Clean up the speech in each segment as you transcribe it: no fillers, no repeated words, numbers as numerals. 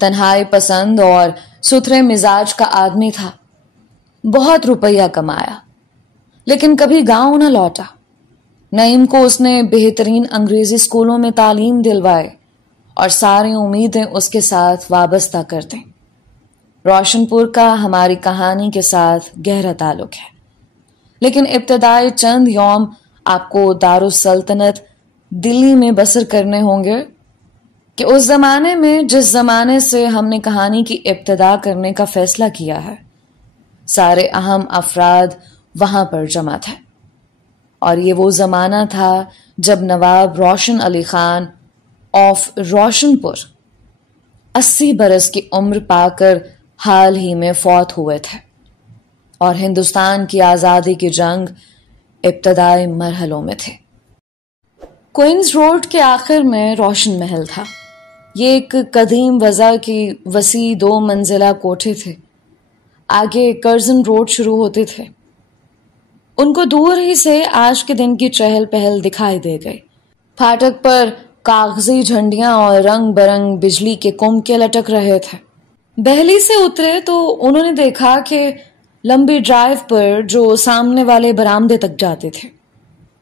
تنہائی پسند اور ستھرے مزاج کا آدمی تھا. بہت روپیہ کمایا لیکن کبھی گاؤں نہ لوٹا. نعیم کو اس نے بہترین انگریزی اسکولوں میں تعلیم دلوائے اور ساری امیدیں اس کے ساتھ وابستہ کر دیں. روشن پور کا ہماری کہانی کے ساتھ گہرا تعلق ہے، لیکن ابتدائی چند یوم آپ کو دارالسلطنت دلی میں بسر کرنے ہوں گے کہ اس زمانے میں جس زمانے سے ہم نے کہانی کی ابتدا کرنے کا فیصلہ کیا ہے، سارے اہم افراد وہاں پر جمع تھے. اور یہ وہ زمانہ تھا جب نواب روشن علی خان آف روشن پور 80 برس کی عمر پا کر حال ہی میں فوت ہوئے تھے، اور ہندوستان کی آزادی کی جنگ ابتدائی مرحلوں میں تھے. کوئنز روڈ کے آخر میں روشن محل تھا. یہ ایک قدیم وضع کی وسیع 2 منزلہ کوٹھے تھے. آگے کرزن روڈ شروع ہوتے تھے. ان کو دور ہی سے آج کے دن کی چہل پہل دکھائی دے گئی. پھاٹک پر کاغذی جھنڈیاں اور رنگ برنگ بجلی کے کمکے لٹک رہے تھے. دہلی سے اترے تو انہوں نے دیکھا کہ لمبی ڈرائیو پر جو سامنے والے برآمدے تک جاتے تھے،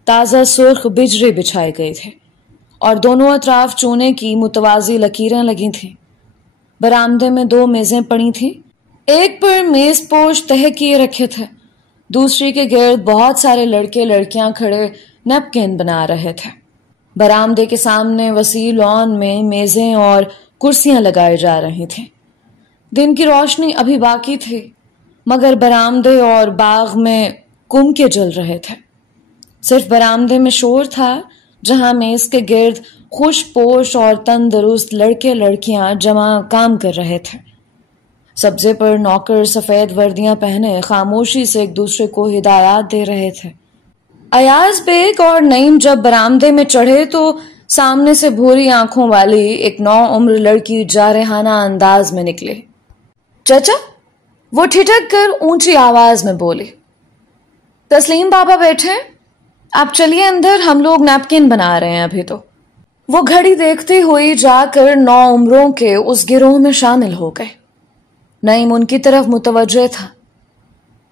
تازہ سرخ بجرے بچھائے گئے تھے اور دونوں اطراف چونے کی متوازی لکیریں لگی تھیں. برآمدے میں 2 میزیں پڑی تھیں. ایک پر میز پوش تہہ کیے رکھے تھے، دوسری کے گرد بہت سارے لڑکے لڑکیاں کھڑے نیپکن بنا رہے تھے. برآمدے کے سامنے وسیع لان میں میزیں اور کرسیاں لگائی جا رہی تھیں. دن کی روشنی ابھی باقی تھی مگر برآمدے اور باغ میں کمکے جل رہے تھے. صرف برآمدے میں شور تھا جہاں میز کے گرد خوش پوش اور تندرست لڑکے لڑکیاں جمع کام کر رہے تھے. سبزے پر نوکر سفید وردیاں پہنے خاموشی سے ایک دوسرے کو ہدایات دے رہے تھے. ایاز بیگ اور نعیم جب برآمدے میں چڑھے تو سامنے سے بھوری آنکھوں والی ایک 9 عمر لڑکی جارحانہ انداز میں نکلی. چچا، وہ ٹھٹک کر اونچی آواز میں بولی. تسلیم بابا بیٹھے، آپ چلیے اندر، ہم لوگ نیپکن بنا رہے ہیں ابھی تو. وہ گھڑی دیکھتی ہوئی جا کر 9 عمروں کے اس گروہ میں شامل ہو گئے. نعیم ان کی طرف متوجہ تھا.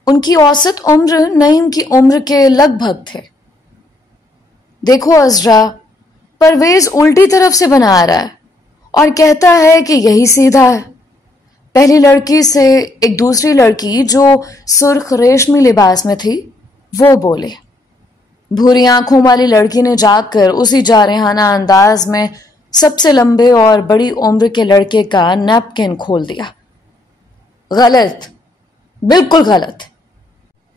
ان کی اوسط عمر نعیم کی عمر کے لگ بھگ تھے. دیکھو عذرا، پرویز الٹی طرف سے بنا رہا ہے اور کہتا ہے کہ یہی سیدھا ہے. پہلی لڑکی سے ایک دوسری لڑکی جو سرخ ریشمی لباس میں تھی وہ بولے. بھوری آنکھوں والی لڑکی نے جا کر اسی جارحانہ انداز میں سب سے لمبے اور بڑی عمر کے لڑکے کا نیپکن کھول دیا. غلط، بالکل غلط،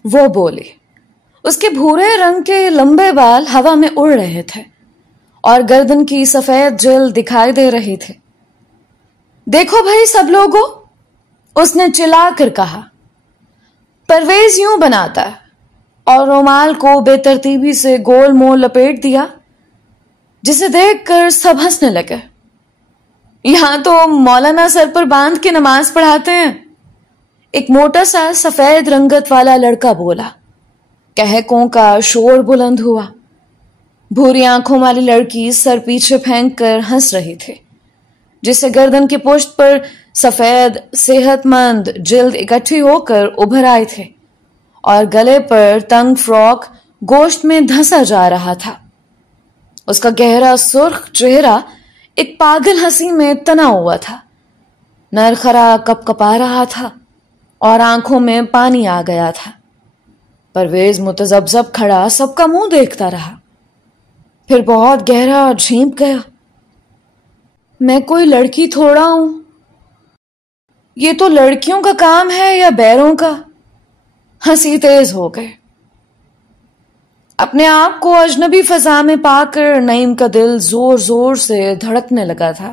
وہ بولے. اس کے بھورے رنگ کے لمبے بال ہوا میں اڑ رہے تھے اور گردن کی سفید جلد دکھائی دے رہی تھی. دیکھو بھائی سب لوگوں، اس نے چلا کر کہا، پرویز یوں بناتا ہے، اور رومال کو بے ترتیبی سے گول مول لپیٹ دیا جسے دیکھ کر سب ہنسنے لگے. یہاں تو مولانا سر پر باندھ کے نماز پڑھاتے ہیں، ایک موٹا سا سفید رنگت والا لڑکا بولا. کہکوں کا شور بلند ہوا. بھوری آنکھوں والی لڑکی سر پیچھے پھینک کر ہنس رہی تھی، جس سے گردن کی پشت پر سفید صحت مند جلد اکٹھی ہو کر ابھر آئے تھے اور گلے پر تنگ فراک گوشت میں دھنسا جا رہا تھا. اس کا گہرا سرخ چہرہ ایک پاگل ہنسی میں تنا ہوا تھا. نرخرا کپ کپا رہا تھا اور آنکھوں میں پانی آ گیا تھا. پرویز متذبذب کھڑا سب کا منہ دیکھتا رہا، پھر بہت گہرا جھینپ گیا. میں کوئی لڑکی تھوڑا ہوں، یہ تو لڑکیوں کا کام ہے یا بیروں کا. ہنسی تیز ہو گئے. اپنے آپ کو اجنبی فضا میں پا کر نعیم کا دل زور زور سے دھڑکنے لگا تھا،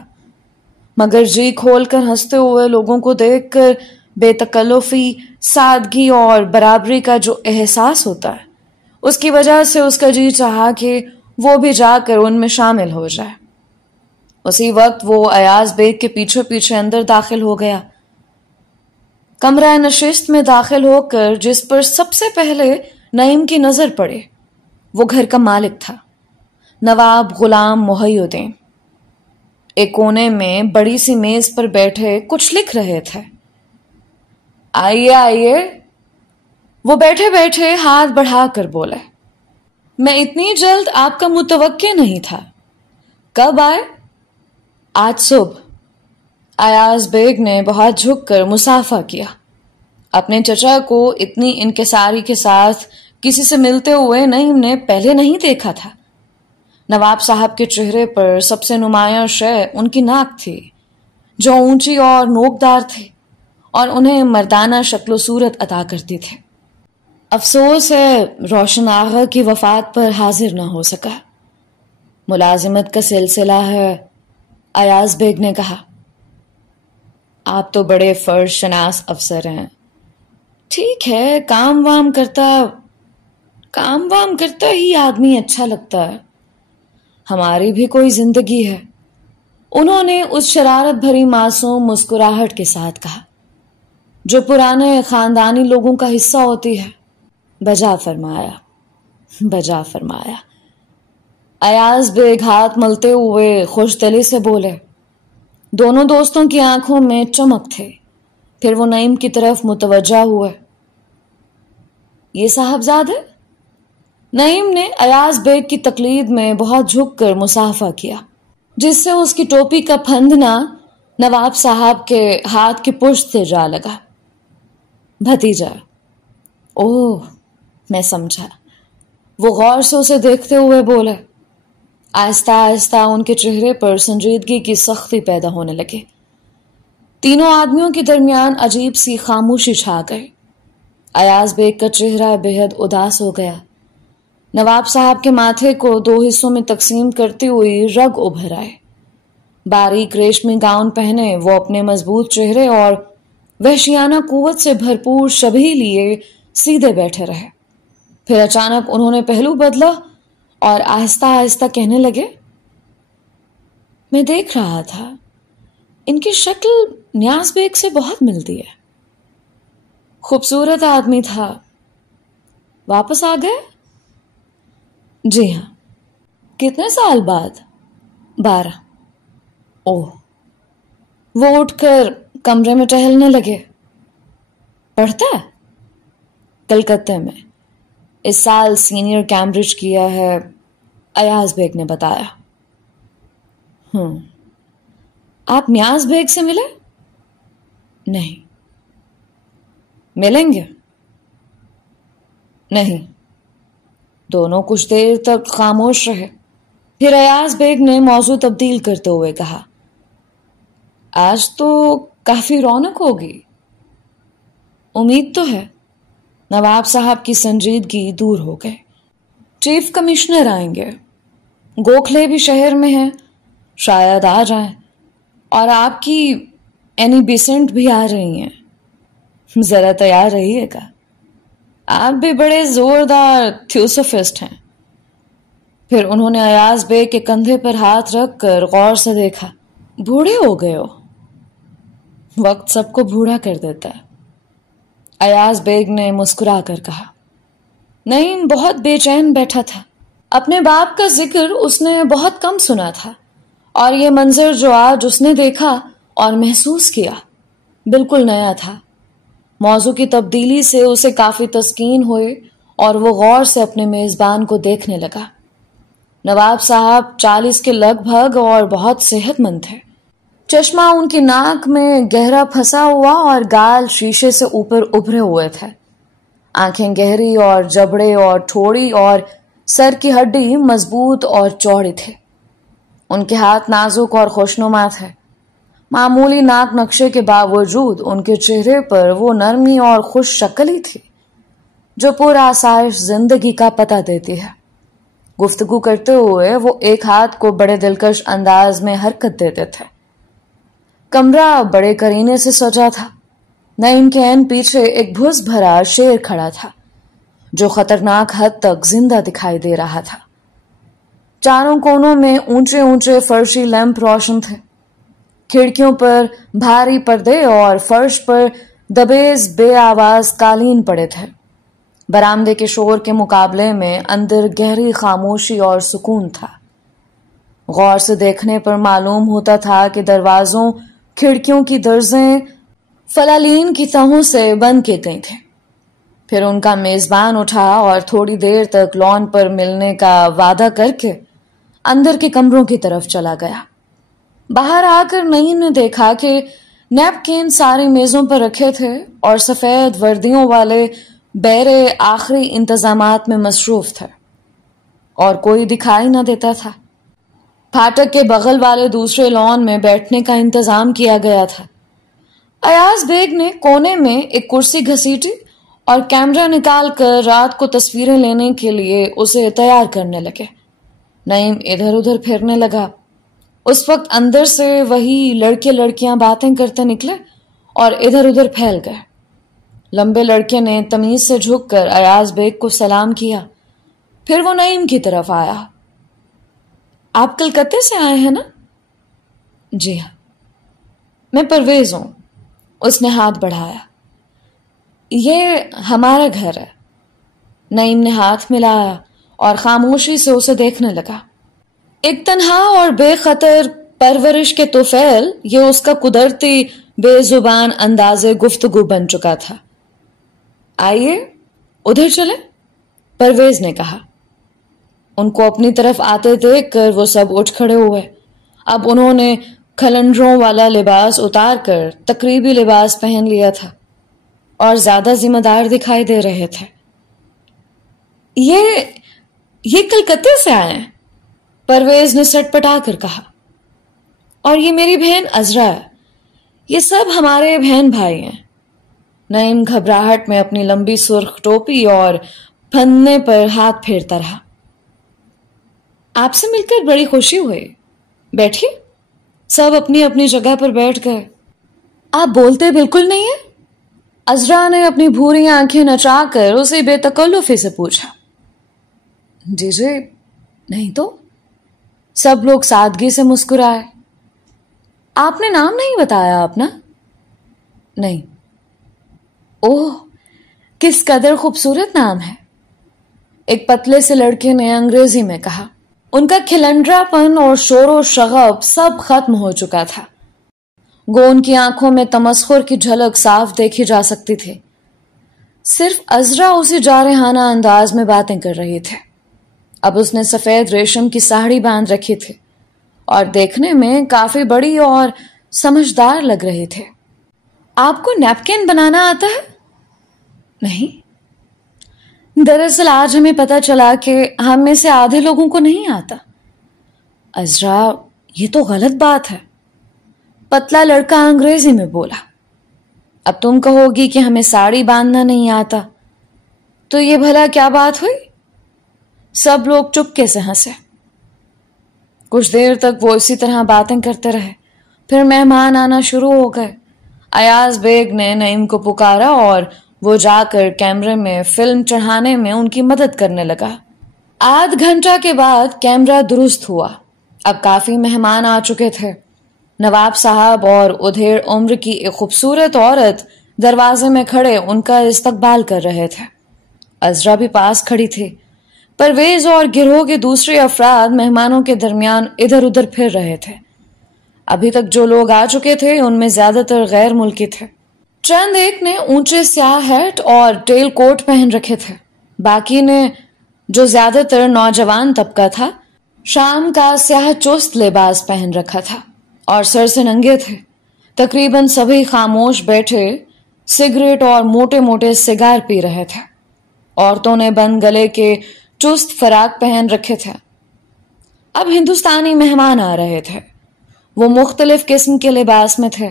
مگر جی کھول کر ہنستے ہوئے لوگوں کو دیکھ کر بے تکلفی، سادگی اور برابری کا جو احساس ہوتا ہے، اس کی وجہ سے اس کا جی چاہا کہ وہ بھی جا کر ان میں شامل ہو جائے. اسی وقت وہ ایاز بیگ کے پیچھے پیچھے اندر داخل ہو گیا. کمرہ نشست میں داخل ہو کر جس پر سب سے پہلے نعیم کی نظر پڑے وہ گھر کا مالک تھا، نواب غلام محی الدین. ایک کونے میں بڑی سی میز پر بیٹھے کچھ لکھ رہے تھے۔ آئیے آئیے، وہ بیٹھے بیٹھے ہاتھ بڑھا کر بولے۔ میں اتنی جلد آپ کا متوقع نہیں تھا۔ کب آئے؟ آج صبح۔ ایاز بیگ نے بہت جھک کر مصافحہ کیا۔ اپنے چچا کو اتنی انکساری کے ساتھ کسی سے ملتے ہوئے نعیم نے پہلے نہیں دیکھا تھا۔ نواب صاحب کے چہرے پر سب سے نمایاں شے ان کی ناک تھی، جو اونچی اور نوکدار تھی اور انہیں مردانہ شکل و صورت عطا کرتی تھی۔ افسوس ہے روشن آغا کی وفات پر حاضر نہ ہو سکا۔ ملازمت کا سلسلہ ہے، ایاز بیگ نے کہا۔ آپ تو بڑے فرض شناس افسر ہیں۔ ٹھیک ہے، کام وام کرتا ہی آدمی اچھا لگتا ہے۔ ہماری بھی کوئی زندگی ہے، انہوں نے اس شرارت بھری معصوم مسکراہٹ کے ساتھ کہا جو پرانے خاندانی لوگوں کا حصہ ہوتی ہے۔ بجا فرمایا۔ ایاز بیگ ہاتھ ملتے ہوئے خوش دلی سے بولے۔ دونوں دوستوں کی آنکھوں میں چمک تھے۔ پھر وہ نعیم کی طرف متوجہ ہوئے۔ یہ صاحبزادے؟ نعیم نے ایاز بیگ کی تقلید میں بہت جھک کر مصافحہ کیا، جس سے اس کی ٹوپی کا پھندنا نواب صاحب کے ہاتھ کی پشت سے جا لگا۔ بھتیجا۔ اوہ، میں سمجھا۔ وہ غور سے اسے دیکھتے ہوئے بولے۔ آہستہ آہستہ ان کے چہرے پر سنجیدگی کی سختی پیدا ہونے لگے۔ تینوں آدمیوں کے درمیان عجیب سی خاموشی چھا گئی۔ ایاز بیگ کا چہرہ بے حد اداس ہو گیا۔ نواب صاحب کے ماتھے کو دو حصوں میں تقسیم کرتی ہوئی رگ ابھر آئے۔ باریک ریشمی گاؤن پہنے وہ اپنے مضبوط چہرے اور وحشیانہ قوت سے بھرپور شبیہ لیے سیدھے بیٹھے رہے۔ پھر اچانک انہوں نے پہلو بدلا اور آہستہ آہستہ کہنے لگے۔ میں دیکھ رہا تھا، ان کی شکل نیاز بیگ سے بہت ملتی ہے۔ خوبصورت آدمی تھا۔ واپس آ گئے؟ جی ہاں۔ کتنے سال بعد؟ 12۔ اوہ۔ وہ اٹھ کر کمرے میں ٹہلنے لگے۔ پڑھتا ہے؟ کلکتے میں، اس سال سینئر کیمبرج کیا ہے، ایاز بیگ نے بتایا۔ آپ نیاز بیگ سے ملے؟ نہیں۔ ملیں گے؟ نہیں۔ دونوں کچھ دیر تک خاموش رہے۔ پھر ایاز بیگ نے موضوع تبدیل کرتے ہوئے کہا۔ آج تو کافی رونق ہوگی۔ امید تو ہے۔ نواب صاحب کی سنجیدگی دور ہو گئے۔ چیف کمشنر آئیں گے، گوکھلے بھی شہر میں ہیں، شاید آ جائیں، اور آپ کی اینی بیسنٹ بھی آ رہی ہیں۔ ذرا تیار رہیے گا، آپ بھی بڑے زوردار تھیوسوفسٹ ہیں۔ پھر انہوں نے ایاز بیگ کے کندھے پر ہاتھ رکھ کر غور سے دیکھا۔ بوڑھے ہو گئے ہو۔ وقت سب کو بوڑھا کر دیتا ہے، ایاز بیگ نے مسکرا کر کہا۔ نعیم بہت بے چین بیٹھا تھا۔ اپنے باپ کا ذکر اس نے بہت کم سنا تھا، اور یہ منظر جو آج اس نے دیکھا اور محسوس کیا بالکل نیا تھا۔ موضوع کی تبدیلی سے اسے کافی تسکین ہوئی اور وہ غور سے اپنے میزبان کو دیکھنے لگا۔ نواب صاحب 40 کے لگ بھگ اور بہت صحت مند تھے۔ چشمہ ان کی ناک میں گہرا پھنسا ہوا اور گال شیشے سے اوپر ابھرے ہوئے تھے۔ آنکھیں گہری اور جبڑے اور ٹھوڑی اور سر کی ہڈی مضبوط اور چوڑی تھے۔ ان کے ہاتھ نازک اور خوشنما تھے۔ معمولی ناک نقشے کے باوجود ان کے چہرے پر وہ نرمی اور خوش شکلی تھی جو پرآسائش زندگی کا پتہ دیتی ہے۔ گفتگو کرتے ہوئے وہ ایک ہاتھ کو بڑے دلکش انداز میں حرکت دیتے تھے۔ کمرہ بڑے کرینے سے سجا تھا۔ نعیم کے عین پیچھے ایک بھس بھرا شیر کھڑا تھا جو خطرناک حد تک زندہ دکھائی دے رہا تھا۔ چاروں کونوں میں اونچے اونچے فرشی لیمپ روشن تھے۔ کھڑکیوں پر بھاری پردے اور فرش پر دبیز بے آواز قالین پڑے تھے۔ برآمدے کے شور کے مقابلے میں اندر گہری خاموشی اور سکون تھا۔ غور سے دیکھنے پر معلوم ہوتا تھا کہ دروازوں کھڑکیوں کی درزیں فلالین کی تہوں سے بند کی گئی تھیں۔ پھر ان کا میزبان اٹھا اور تھوڑی دیر تک لان پر ملنے کا وعدہ کر کے اندر کے کمروں کی طرف چلا گیا۔ باہر آ کر نعیم نے دیکھا کہ نیپکن ساری میزوں پر رکھے تھے اور سفید وردیوں والے بیرے آخری انتظامات میں مصروف تھے، اور کوئی دکھائی نہ دیتا تھا۔ پھاٹک کے بغل والے دوسرے لان میں بیٹھنے کا انتظام کیا گیا تھا۔ ایاز بیگ نے کونے میں ایک کرسی گھسیٹی اور کیمرہ نکال کر رات کو تصویریں لینے کے لیے اسے تیار کرنے لگے۔ نعیم ادھر ادھر پھرنے لگا۔ اس وقت اندر سے وہی لڑکے لڑکیاں باتیں کرتے نکلے اور ادھر ادھر پھیل گئے۔ لمبے لڑکے نے تمیز سے جھک کر ایاز بیگ کو سلام کیا، پھر وہ نعیم کی طرف آیا۔ آپ کلکتے سے آئے ہیں نا؟ جی ہاں۔ میں پرویز ہوں۔ اس نے ہاتھ بڑھایا۔ یہ ہمارا گھر ہے۔ نعیم نے ہاتھ ملایا اور خاموشی سے اسے دیکھنے لگا۔ ایک تنہا اور بے خطر پرورش کے طفیل یہ اس کا قدرتی بے زبان انداز گفتگو بن چکا تھا۔ آئیے ادھر چلیں، پرویز نے کہا۔ ان کو اپنی طرف آتے دیکھ کر وہ سب اٹھ کھڑے ہوئے۔ اب انہوں نے کھلنڈروں والا لباس اتار کر تقریبی لباس پہن لیا تھا اور زیادہ ذمہ دار دکھائی دے رہے تھے۔ یہ کلکتے سے آئے ہیں، پرویز نے سٹ پٹا کر کہا، اور یہ میری بہن عذرا ہے۔ یہ سب ہمارے بہن بھائی ہیں۔ نعیم گھبراہٹ میں اپنی لمبی سرخ ٹوپی اور پھندے پر ہاتھ پھیرتا رہا۔ آپ سے مل کر بڑی خوشی ہوئی، بیٹھیے۔ سب اپنی اپنی جگہ پر بیٹھ گئے۔ آپ بولتے بالکل نہیں ہیں؟ عذرا نے اپنی بھوری آنکھیں نچا کر اسے بے تکلفی سے پوچھا۔ جی نہیں تو۔ سب لوگ سادگی سے مسکرائے۔ آپ نے نام نہیں بتایا اپنا؟ نہیں۔ اوہ، کس قدر خوبصورت نام ہے، ایک پتلے سے لڑکے نے انگریزی میں کہا۔ ان کا کھلنڈرا پن اور شور و شغب سب ختم ہو چکا تھا۔ گون کی آنکھوں میں تمسخر کی جھلک صاف دیکھی جا سکتی تھی۔ صرف عذرا اسی جارحانہ انداز میں باتیں کر رہی تھے۔ اب اس نے سفید ریشم کی ساڑی باندھ رکھی تھی اور دیکھنے میں کافی بڑی اور سمجھدار لگ رہی تھے۔ آپ کو نیپکن بنانا آتا ہے؟ نہیں۔ دراصل آج ہمیں پتہ چلا کہ ہم میں سے آدھے لوگوں کو نہیں آتا۔ عذرا، یہ تو غلط بات ہے، پتلا لڑکا انگریزی میں بولا۔ اب تم کہو گی کہ ہمیں ساڑی باندھنا نہیں آتا، تو یہ بھلا کیا بات ہوئی؟ سب لوگ چپکے سے ہنسے۔ کچھ دیر تک وہ اسی طرح باتیں کرتے رہے، پھر مہمان آنا شروع ہو گئے۔ ایاز بیگ نے نعیم کو پکارا اور وہ جا کر کیمرے میں فلم چڑھانے میں ان کی مدد کرنے لگا۔ آدھ گھنٹہ کے بعد کیمرہ درست ہوا۔ اب کافی مہمان آ چکے تھے۔ نواب صاحب اور ادھیڑ عمر کی ایک خوبصورت عورت دروازے میں کھڑے ان کا استقبال کر رہے تھے۔ عذرا بھی پاس کھڑی تھی۔ پرویز اور گروہ کے دوسرے افراد مہمانوں کے درمیان ادھر ادھر پھر رہے تھے۔ ابھی تک جو لوگ آ چکے تھے ان میں زیادہ تر غیر ملکی تھے۔ چند ایک نے اونچے سیاہ ہیٹ اور ٹیل کوٹ پہن رکھے تھے، باقی نے، جو زیادہ تر نوجوان طبقہ تھا، شام کا سیاہ چست لباس پہن رکھا تھا اور سر سے ننگے تھے۔ تقریباً سبھی خاموش بیٹھے سگریٹ اور موٹے موٹے سگار پی رہے تھے۔ عورتوں نے بند گلے کے چست فراق پہن رکھے تھے۔ اب ہندوستانی مہمان آ رہے تھے۔ وہ مختلف قسم کے لباس میں تھے۔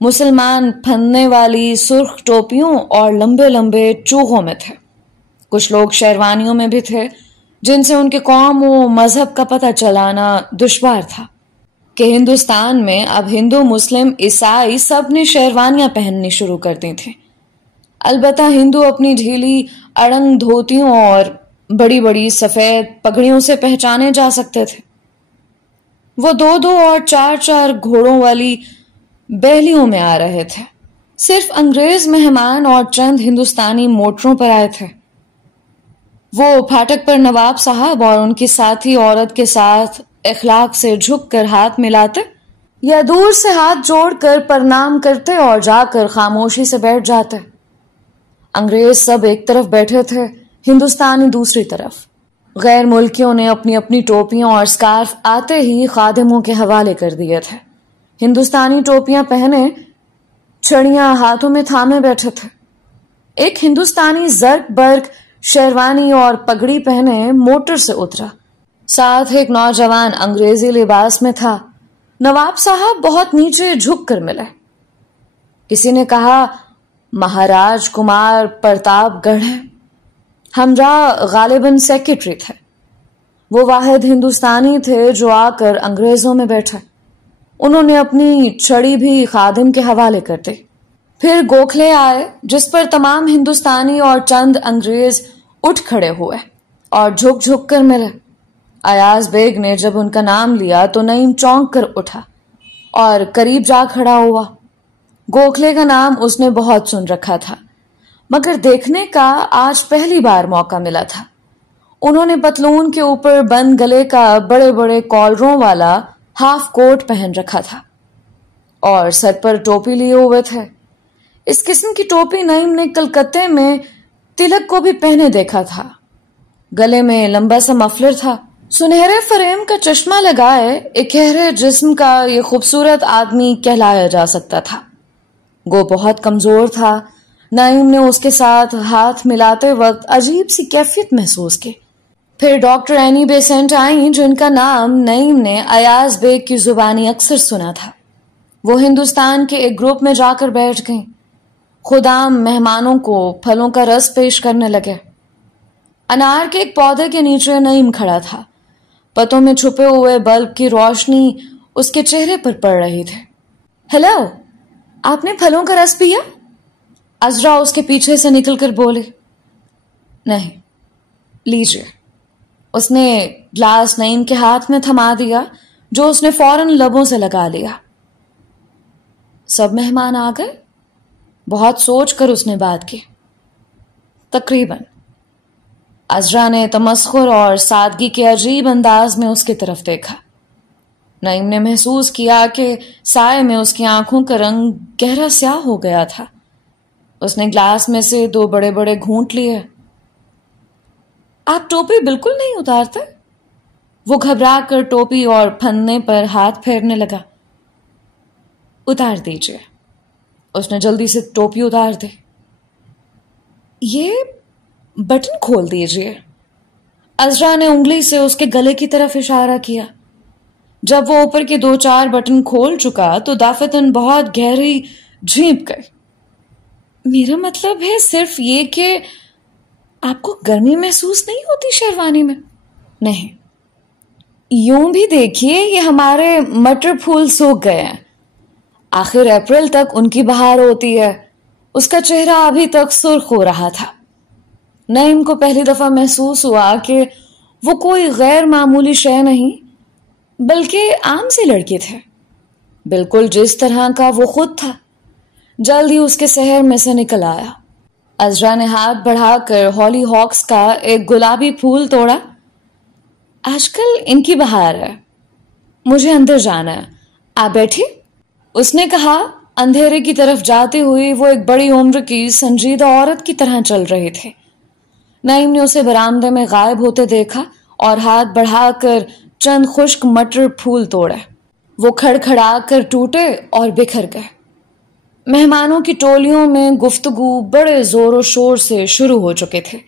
مسلمان پھندنے والی سرخ ٹوپیوں اور لمبے لمبے چوغوں میں تھے۔ کچھ لوگ شیروانیوں میں بھی تھے، جن سے ان کے قوم و مذہب کا پتہ چلانا دشوار تھا کہ ہندوستان میں اب ہندو، مسلم، عیسائی سب نے شیروانیاں پہننی شروع کر دی تھیں۔ البتہ ہندو اپنی ڈھیلی اڑنگ دھوتیوں اور بڑی بڑی سفید پگڑیوں سے پہچانے جا سکتے تھے۔ وہ 2 اور 4 گھوڑوں والی بیلیوں میں آ رہے تھے۔ صرف انگریز مہمان اور چند ہندوستانی موٹروں پر آئے تھے۔ وہ پھاٹک پر نواب صاحب اور ان کی ساتھی عورت کے ساتھ اخلاق سے جھک کر ہاتھ ملاتے یا دور سے ہاتھ جوڑ کر پرنام کرتے اور جا کر خاموشی سے بیٹھ جاتے۔ انگریز سب ایک طرف بیٹھے تھے، ہندوستانی دوسری طرف۔ غیر ملکیوں نے اپنی اپنی ٹوپیاں اور سکارف آتے ہی خادموں کے حوالے کر دیے تھے۔ ہندوستانی ٹوپیاں پہنے، چھڑیاں ہاتھوں میں تھامے بیٹھے تھے۔ ایک ہندوستانی زرق برق شیروانی اور پگڑی پہنے موٹر سے اترا، ساتھ ایک نوجوان انگریزی لباس میں تھا۔ نواب صاحب بہت نیچے جھک کر ملے۔ کسی نے کہا مہاراج کمار پرتاپ گڑھ ہے، ہمراہ غالباً سیکرٹری تھے۔ وہ واحد ہندوستانی تھے جو آ کر انگریزوں میں بیٹھے۔ انہوں نے اپنی چھڑی بھی خادم کے حوالے کر دی۔ پھر گوکھلے آئے جس پر تمام ہندوستانی اور چند انگریز اٹھ کھڑے ہوئے اور جھک جھک کر ملے۔ ایاز بیگ نے جب ان کا نام لیا تو نعیم چونک کر اٹھا اور قریب جا کھڑا ہوا۔ گوکھلے کا نام اس نے بہت سن رکھا تھا، مگر دیکھنے کا آج پہلی بار موقع ملا تھا۔ انہوں نے پتلون کے اوپر بند گلے کا بڑے بڑے کالروں والا ہاف کوٹ پہن رکھا تھا اور سر پر ٹوپی لیے ہوئے تھے۔ اس قسم کی ٹوپی نعیم نے کلکتے میں تلک کو بھی پہنے دیکھا تھا۔ گلے میں لمبا سا مفلر تھا۔ سنہرے فریم کا چشمہ لگائے ایک گہرے جسم کا یہ خوبصورت آدمی کہلایا جا سکتا تھا۔ وہ بہت کمزور تھا۔ نعیم نے اس کے ساتھ ہاتھ ملاتے وقت عجیب سی کیفیت محسوس کی۔ پھر ڈاکٹر اینی بیسنٹ آئیں جن کا نام نعیم نے ایاز بیگ کی زبانی اکثر سنا تھا۔ وہ ہندوستان کے ایک گروپ میں جا کر بیٹھ گئیں۔ خدام مہمانوں کو پھلوں کا رس پیش کرنے لگے۔ انار کے ایک پودے کے نیچے نعیم کھڑا تھا۔ پتوں میں چھپے ہوئے بلب کی روشنی اس کے چہرے پر پڑ رہی تھی۔ ہیلو، آپ نے پھلوں کا رس پیا؟ عذرا اس کے پیچھے سے نکل کر بولے۔ نہیں، لیجئے۔ اس نے گلاس نعیم کے ہاتھ میں تھما دیا جو اس نے فوراً لبوں سے لگا لیا۔ سب مہمان آ گئے؟ بہت سوچ کر اس نے بات کی۔ تقریباً۔ عذرا نے تمسخر اور سادگی کے عجیب انداز میں اس کی طرف دیکھا۔ نعیم نے محسوس کیا کہ سائے میں اس کی آنکھوں کا رنگ گہرا سیاہ ہو گیا تھا۔ اس نے گلاس میں سے 2 بڑے بڑے گھونٹ لیے۔ آپ ٹوپی بالکل نہیں اتارتے؟ وہ گھبرا کر ٹوپی اور پھندے پر ہاتھ پھیرنے لگا۔ اتار دیجیے۔ اس نے جلدی سے ٹوپی اتار دی۔ یہ بٹن کھول دیجیے۔ عذرا نے انگلی سے اس کے گلے کی طرف اشارہ کیا۔ جب وہ اوپر کے 2-4 بٹن کھول چکا تو دافتن بہت گہری جھینپ گئی۔ میرا مطلب ہے صرف یہ کہ آپ کو گرمی محسوس نہیں ہوتی شیروانی میں؟ نہیں۔ یوں بھی دیکھیے یہ ہمارے مٹر پھول سوکھ گئے ہیں۔ آخر اپریل تک ان کی بہار ہوتی ہے۔ اس کا چہرہ ابھی تک سرخ ہو رہا تھا۔ نعیم کو پہلی دفعہ محسوس ہوا کہ وہ کوئی غیر معمولی شے نہیں بلکہ عام سی لڑکی تھے، بالکل جس طرح کا وہ خود تھا۔ جلد ہی اس کے سحر میں سے نکل آیا۔ عذرا نے ہاتھ بڑھا کر ہالی ہاکس کا ایک گلابی پھول توڑا۔ آج کل ان کی بہار ہے، مجھے اندر جانا ہے، آپ بیٹھیے۔ اس نے کہا۔ اندھیرے کی طرف جاتے ہوئے وہ ایک بڑی عمر کی سنجیدہ عورت کی طرح چل رہی تھے۔ نعیم نے اسے برآمدے میں غائب ہوتے دیکھا اور ہاتھ بڑھا کر چند خشک مٹر پھول توڑے۔ وہ کھڑکھڑا کر ٹوٹے اور بکھر گئے۔ مہمانوں کی ٹولیوں میں گفتگو بڑے زور و شور سے شروع ہو چکے تھے۔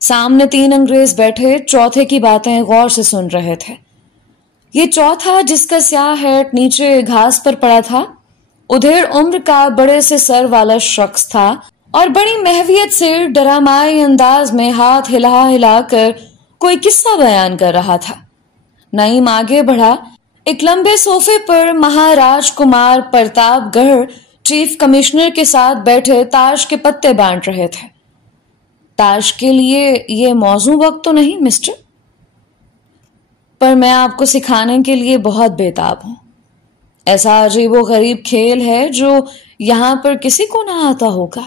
سامنے 3 انگریز بیٹھے چوتھے کی باتیں غور سے سن رہے تھے۔ یہ چوتھا جس کا سیاہ ہیٹ نیچے گھاس پر پڑا تھا، ادھیڑ عمر کا بڑے سے سر والا شخص تھا اور بڑی محویت سے ڈرامائی انداز میں ہاتھ ہلا ہلا کر کوئی قصہ بیان کر رہا تھا۔ نعیم آگے بڑھا۔ ایک لمبے صوفے پر مہاراج کمار پرتاپ گڑھ چیف کمشنر کے ساتھ بیٹھے تاش کے پتے بانٹ رہے تھے۔ تاش کے لیے یہ موزوں وقت تو نہیں مسٹر، پر میں آپ کو سکھانے کے لیے بہت بےتاب ہوں۔ ایسا عجیب و غریب کھیل ہے جو یہاں پر کسی کو نہ آتا ہوگا۔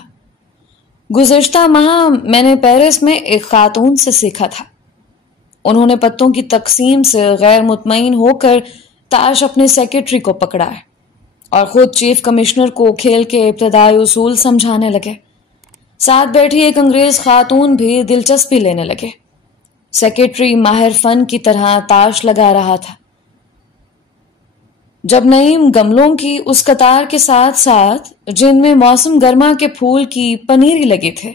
گزشتہ ماہ میں نے پیرس میں ایک خاتون سے سیکھا تھا۔ انہوں نے پتوں کی تقسیم سے غیر مطمئن ہو کر تاش اپنے سیکرٹری کو پکڑا ہے اور خود چیف کمشنر کو کھیل کے ابتدائی اصول سمجھانے لگے۔ ساتھ بیٹھی ایک انگریز خاتون بھی دلچسپی لینے لگے۔ سیکرٹری ماہر فن کی طرح تاش لگا رہا تھا، جب نعیم گملوں کی اس قطار کے ساتھ ساتھ جن میں موسم گرما کے پھول کی پنیری لگی تھے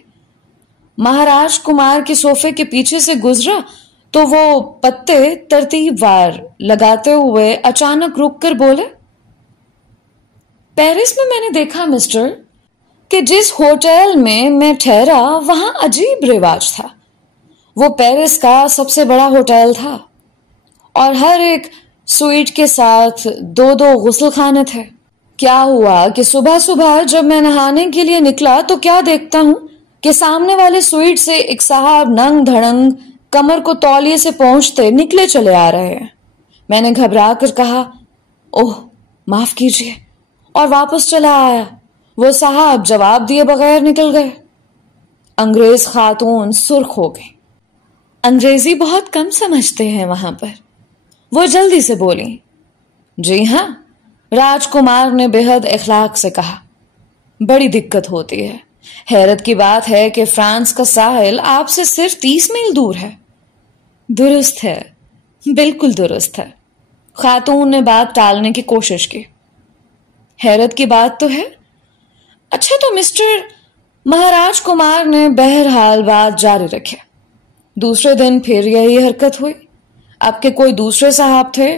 مہاراج کمار کے صوفے کے پیچھے سے گزرا تو وہ پتے ترتیب وار لگاتے ہوئے اچانک رک کر بولے، پیرس میں نے دیکھا مسٹر کہ جس ہوٹل میں ٹھہرا وہاں عجیب رواج تھا۔ وہ پیرس کا سب سے بڑا ہوٹل تھا اور ہر ایک سویٹ کے ساتھ 2 غسل خانے تھے۔ کیا ہوا کہ صبح صبح جب میں نہانے کے لیے نکلا تو کیا دیکھتا ہوں کہ سامنے والے سویٹ سے ایک صاحب ننگ دھڑنگ کمر کو تولیے سے پہنچتے نکلے چلے آ رہے ہیں۔ میں نے گھبرا کر کہا، اوہ معاف کیجیے، اور واپس چلا آیا۔ وہ صاحب جواب دیے بغیر نکل گئے۔ انگریز خاتون سرخ ہو گئی۔ انگریزی بہت کم سمجھتے ہیں وہاں پر۔ وہ جلدی سے بولی، جی ہاں، راج کمار نے بے حد اخلاق سے کہا، بڑی دقت ہوتی ہے۔ حیرت کی بات ہے کہ فرانس کا ساحل آپ سے صرف 30 میل دور ہے۔ درست ہے، بالکل درست ہے۔ خاتون نے بات ٹالنے کی کوشش کی۔ حیرت کی بات تو ہے۔ اچھا تو مسٹر، مہاراج کمار نے بہرحال بات جاری رکھی۔ دوسرے دن پھر یہی حرکت ہوئی۔ اب کے کوئی دوسرے صاحب تھے،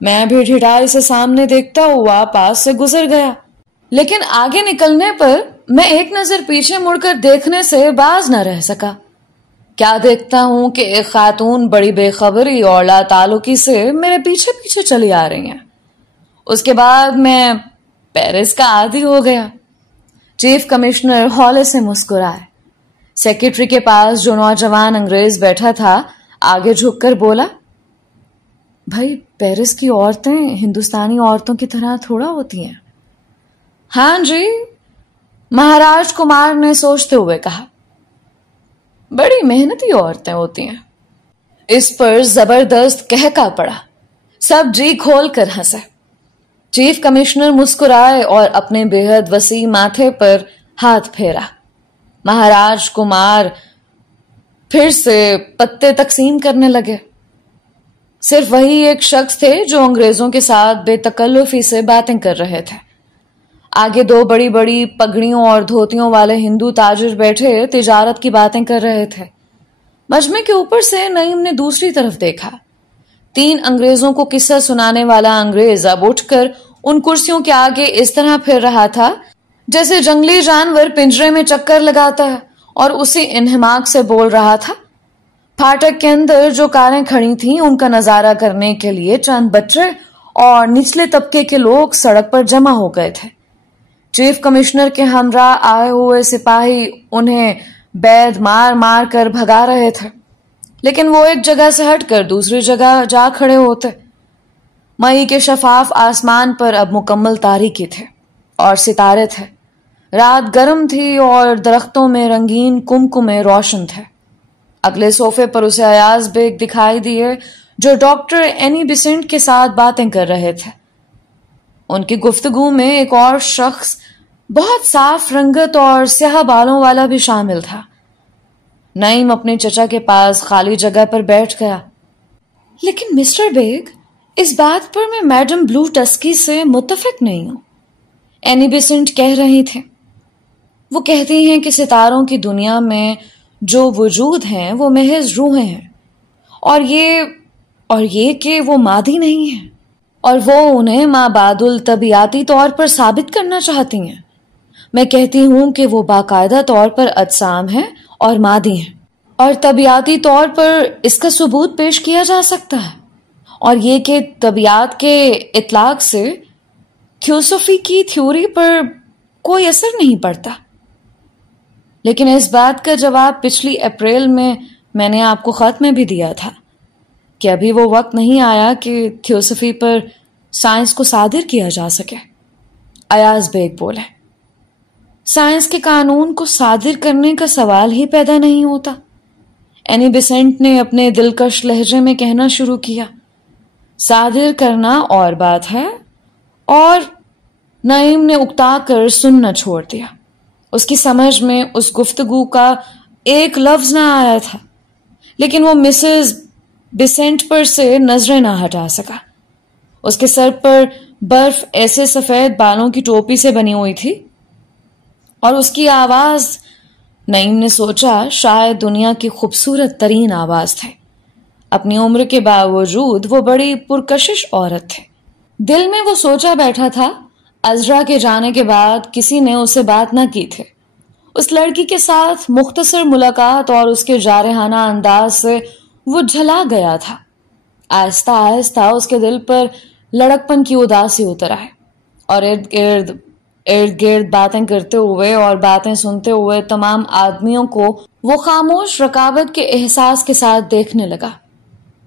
میں بھی ڈھٹائی سے سامنے دیکھتا ہوا پاس سے گزر گیا، لیکن آگے نکلنے پر میں ایک نظر پیچھے مڑ کر دیکھنے سے باز نہ رہ سکا۔ کیا دیکھتا ہوں کہ ایک خاتون بڑی بے خبری اور لا تعلقی سے میرے پیچھے پیچھے چلی آ رہی ہیں۔ اس کے بعد میں پیرس کا عادی ہو گیا۔ چیف کمشنر ہولے سے مسکرائے۔ سیکرٹری کے پاس جو نوجوان انگریز بیٹھا تھا آگے جھک کر بولا، بھائی پیرس کی عورتیں ہندوستانی عورتوں کی طرح تھوڑا ہوتی ہیں۔ ہاں جی، مہاراج کمار نے سوچتے ہوئے کہا، بڑی محنتی عورتیں ہوتی ہیں۔ اس پر زبردست کہکا پڑا۔ سب جی کھول کر ہنسے۔ چیف کمشنر مسکرائے اور اپنے بے حد وسیع ماتھے پر ہاتھ پھیرا۔ مہاراج کمار پھر سے پتے تقسیم کرنے لگے۔ صرف وہی ایک شخص تھے جو انگریزوں کے ساتھ بے تکلفی سے باتیں کر رہے تھے۔ آگے 2 بڑی بڑی پگڑیوں اور دھوتیوں والے ہندو تاجر بیٹھے تجارت کی باتیں کر رہے تھے۔ مجمع کے اوپر سے نعیم نے دوسری طرف دیکھا۔ 3 انگریزوں کو قصہ سنانے والا انگریز اب اٹھ کر ان کرسیوں کے آگے اس طرح پھر رہا تھا جیسے جنگلی جانور پنجرے میں چکر لگاتا ہے، اور اسی انہماک سے بول رہا تھا۔ پھاٹک کے اندر جو کاریں کھڑی تھیں ان کا نظارہ کرنے کے لیے چند بچے اور نچلے طبقے کے لوگ سڑک پر جمع ہو گئے تھے۔ چیف کمشنر کے ہمراہ آئے ہوئے سپاہی انہیں بید مار مار کر بھگا رہے تھے، لیکن وہ ایک جگہ سے ہٹ کر دوسری جگہ جا کھڑے ہوتے۔ مئی کے شفاف آسمان پر اب مکمل تاریکی تھے اور ستارے تھے۔ رات گرم تھی اور درختوں میں رنگین کمکمے روشن تھے۔ اگلے صوفے پر اسے ایاز بیگ دکھائی دیے جو ڈاکٹر اینی بیسنٹ کے ساتھ باتیں کر رہے تھے۔ ان کی گفتگو میں ایک اور شخص بہت صاف رنگت اور سیاہ بالوں والا بھی شامل تھا۔ نعیم اپنے چچا کے پاس خالی جگہ پر بیٹھ گیا۔ لیکن مسٹر بیگ، اس بات پر میں میڈم بلو ٹسکی سے متفق نہیں ہوں، اینی بیسنٹ کہہ رہی تھے۔ وہ کہتی ہیں کہ ستاروں کی دنیا میں جو وجود ہیں وہ محض روحیں ہیں، اور یہ کہ وہ مادی نہیں ہیں، اور وہ انہیں مابعد الطبیعاتی طور پر ثابت کرنا چاہتی ہیں۔ میں کہتی ہوں کہ وہ باقاعدہ طور پر اجسام ہیں اور مادی ہیں، اور طبیعاتی طور پر اس کا ثبوت پیش کیا جا سکتا ہے، اور یہ کہ طبیعت کے اطلاق سے تھیوسوفی کی تھیوری پر کوئی اثر نہیں پڑتا۔ لیکن اس بات کا جواب پچھلی اپریل میں نے آپ کو خط میں بھی دیا تھا کہ ابھی وہ وقت نہیں آیا کہ تھیوسوفی پر سائنس کو صادر کیا جا سکے۔ ایاز بیگ بولے، سائنس کے قانون کو صادر کرنے کا سوال ہی پیدا نہیں ہوتا۔ اینی بیسنٹ نے اپنے دلکش لہجے میں کہنا شروع کیا، صادر کرنا اور بات ہے، اور نعیم نے اکتا کر سننا چھوڑ دیا۔ اس کی سمجھ میں اس گفتگو کا ایک لفظ نہ آیا تھا، لیکن وہ مسز بیسنٹ پر سے نظریں نہ ہٹا سکا۔ اس کے سر پر برف ایسے سفید بالوں کی ٹوپی سے بنی ہوئی تھی، اور اس کی آواز، نعیم نے سوچا، شاید دنیا کی خوبصورت ترین آواز تھے۔ اپنی عمر کے باوجود وہ بڑی پرکشش عورت تھے۔ دل میں وہ سوچا بیٹھا تھا، عذرا کے جانے کے بعد کسی نے اسے بات نہ کی تھی۔ اس لڑکی کے ساتھ مختصر ملاقات اور اس کے جارحانہ انداز سے وہ جھلا گیا تھا۔ آہستہ آہستہ اس کے دل پر لڑکپن کی اداسی اتر آئے، اور ارد گرد باتیں کرتے ہوئے اور باتیں سنتے ہوئے تمام آدمیوں کو وہ خاموش رقابت کے احساس کے ساتھ دیکھنے لگا۔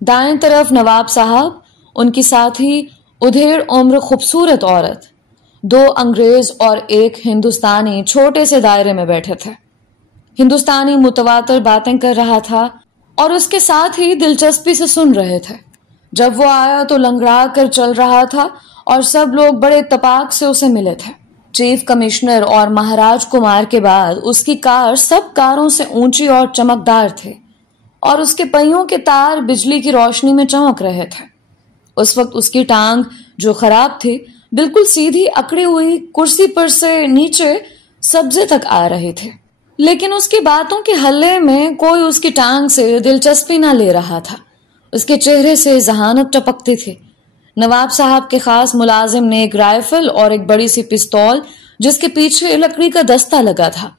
دائیں طرف نواب صاحب، ان کی ساتھی ادھیڑ عمر خوبصورت عورت، 2 انگریز اور 1 ہندوستانی چھوٹے سے دائرے میں بیٹھے تھے۔ ہندوستانی متواتر باتیں کر رہا تھا اور اس کے ساتھ ہی دلچسپی سے سن رہے تھے۔ جب وہ آیا تو لنگڑا کر چل رہا تھا اور سب لوگ بڑے اتفاق سے اسے ملے تھے۔ چیف کمشنر اور مہاراج کمار کے بعد اس کی کار سب کاروں سے اونچی اور چمکدار تھی، اور اس کے پہیوں کے تار بجلی کی روشنی میں چمک رہے تھے۔ اس وقت اس کی ٹانگ جو خراب تھی بالکل سیدھی اکڑی ہوئی کرسی پر سے نیچے سبزے تک آ رہی تھی، لیکن اس کی باتوں کے حلے میں کوئی اس کی ٹانگ سے دلچسپی نہ لے رہا تھا۔ اس کے چہرے سے ذہانت ٹپکتی تھی۔ نواب صاحب کے خاص ملازم نے ایک رائفل اور ایک بڑی سی پستول جس کے پیچھے لکڑی کا دستہ لگا تھا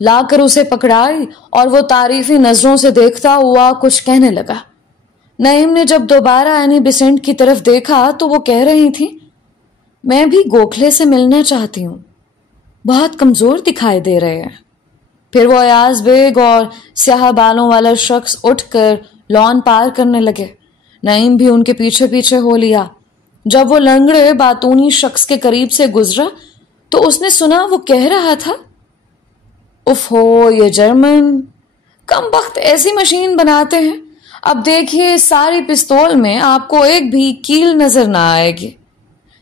لا کر اسے پکڑائی، اور وہ تعریفی نظروں سے دیکھتا ہوا کچھ کہنے لگا۔ نعیم نے جب دوبارہ اینی بیسنٹ کی طرف دیکھا تو وہ کہہ رہی تھی، میں بھی گوکھلے سے ملنا چاہتی ہوں، بہت کمزور دکھائی دے رہے ہیں۔ پھر وہ ایاز بیگ اور سیاہ بالوں والا شخص اٹھ کر لان پار کرنے لگے۔ نعیم بھی ان کے پیچھے پیچھے ہو لیا۔ جب وہ لنگڑے باتونی شخص کے قریب سے گزرا تو اس نے سنا وہ کہہ رہا تھا، اف ہو یہ جرمن کم بخت ایسی مشین بناتے ہیں، اب دیکھیے ساری پستول میں آپ کو ایک بھی کیل نظر نہ آئے گی،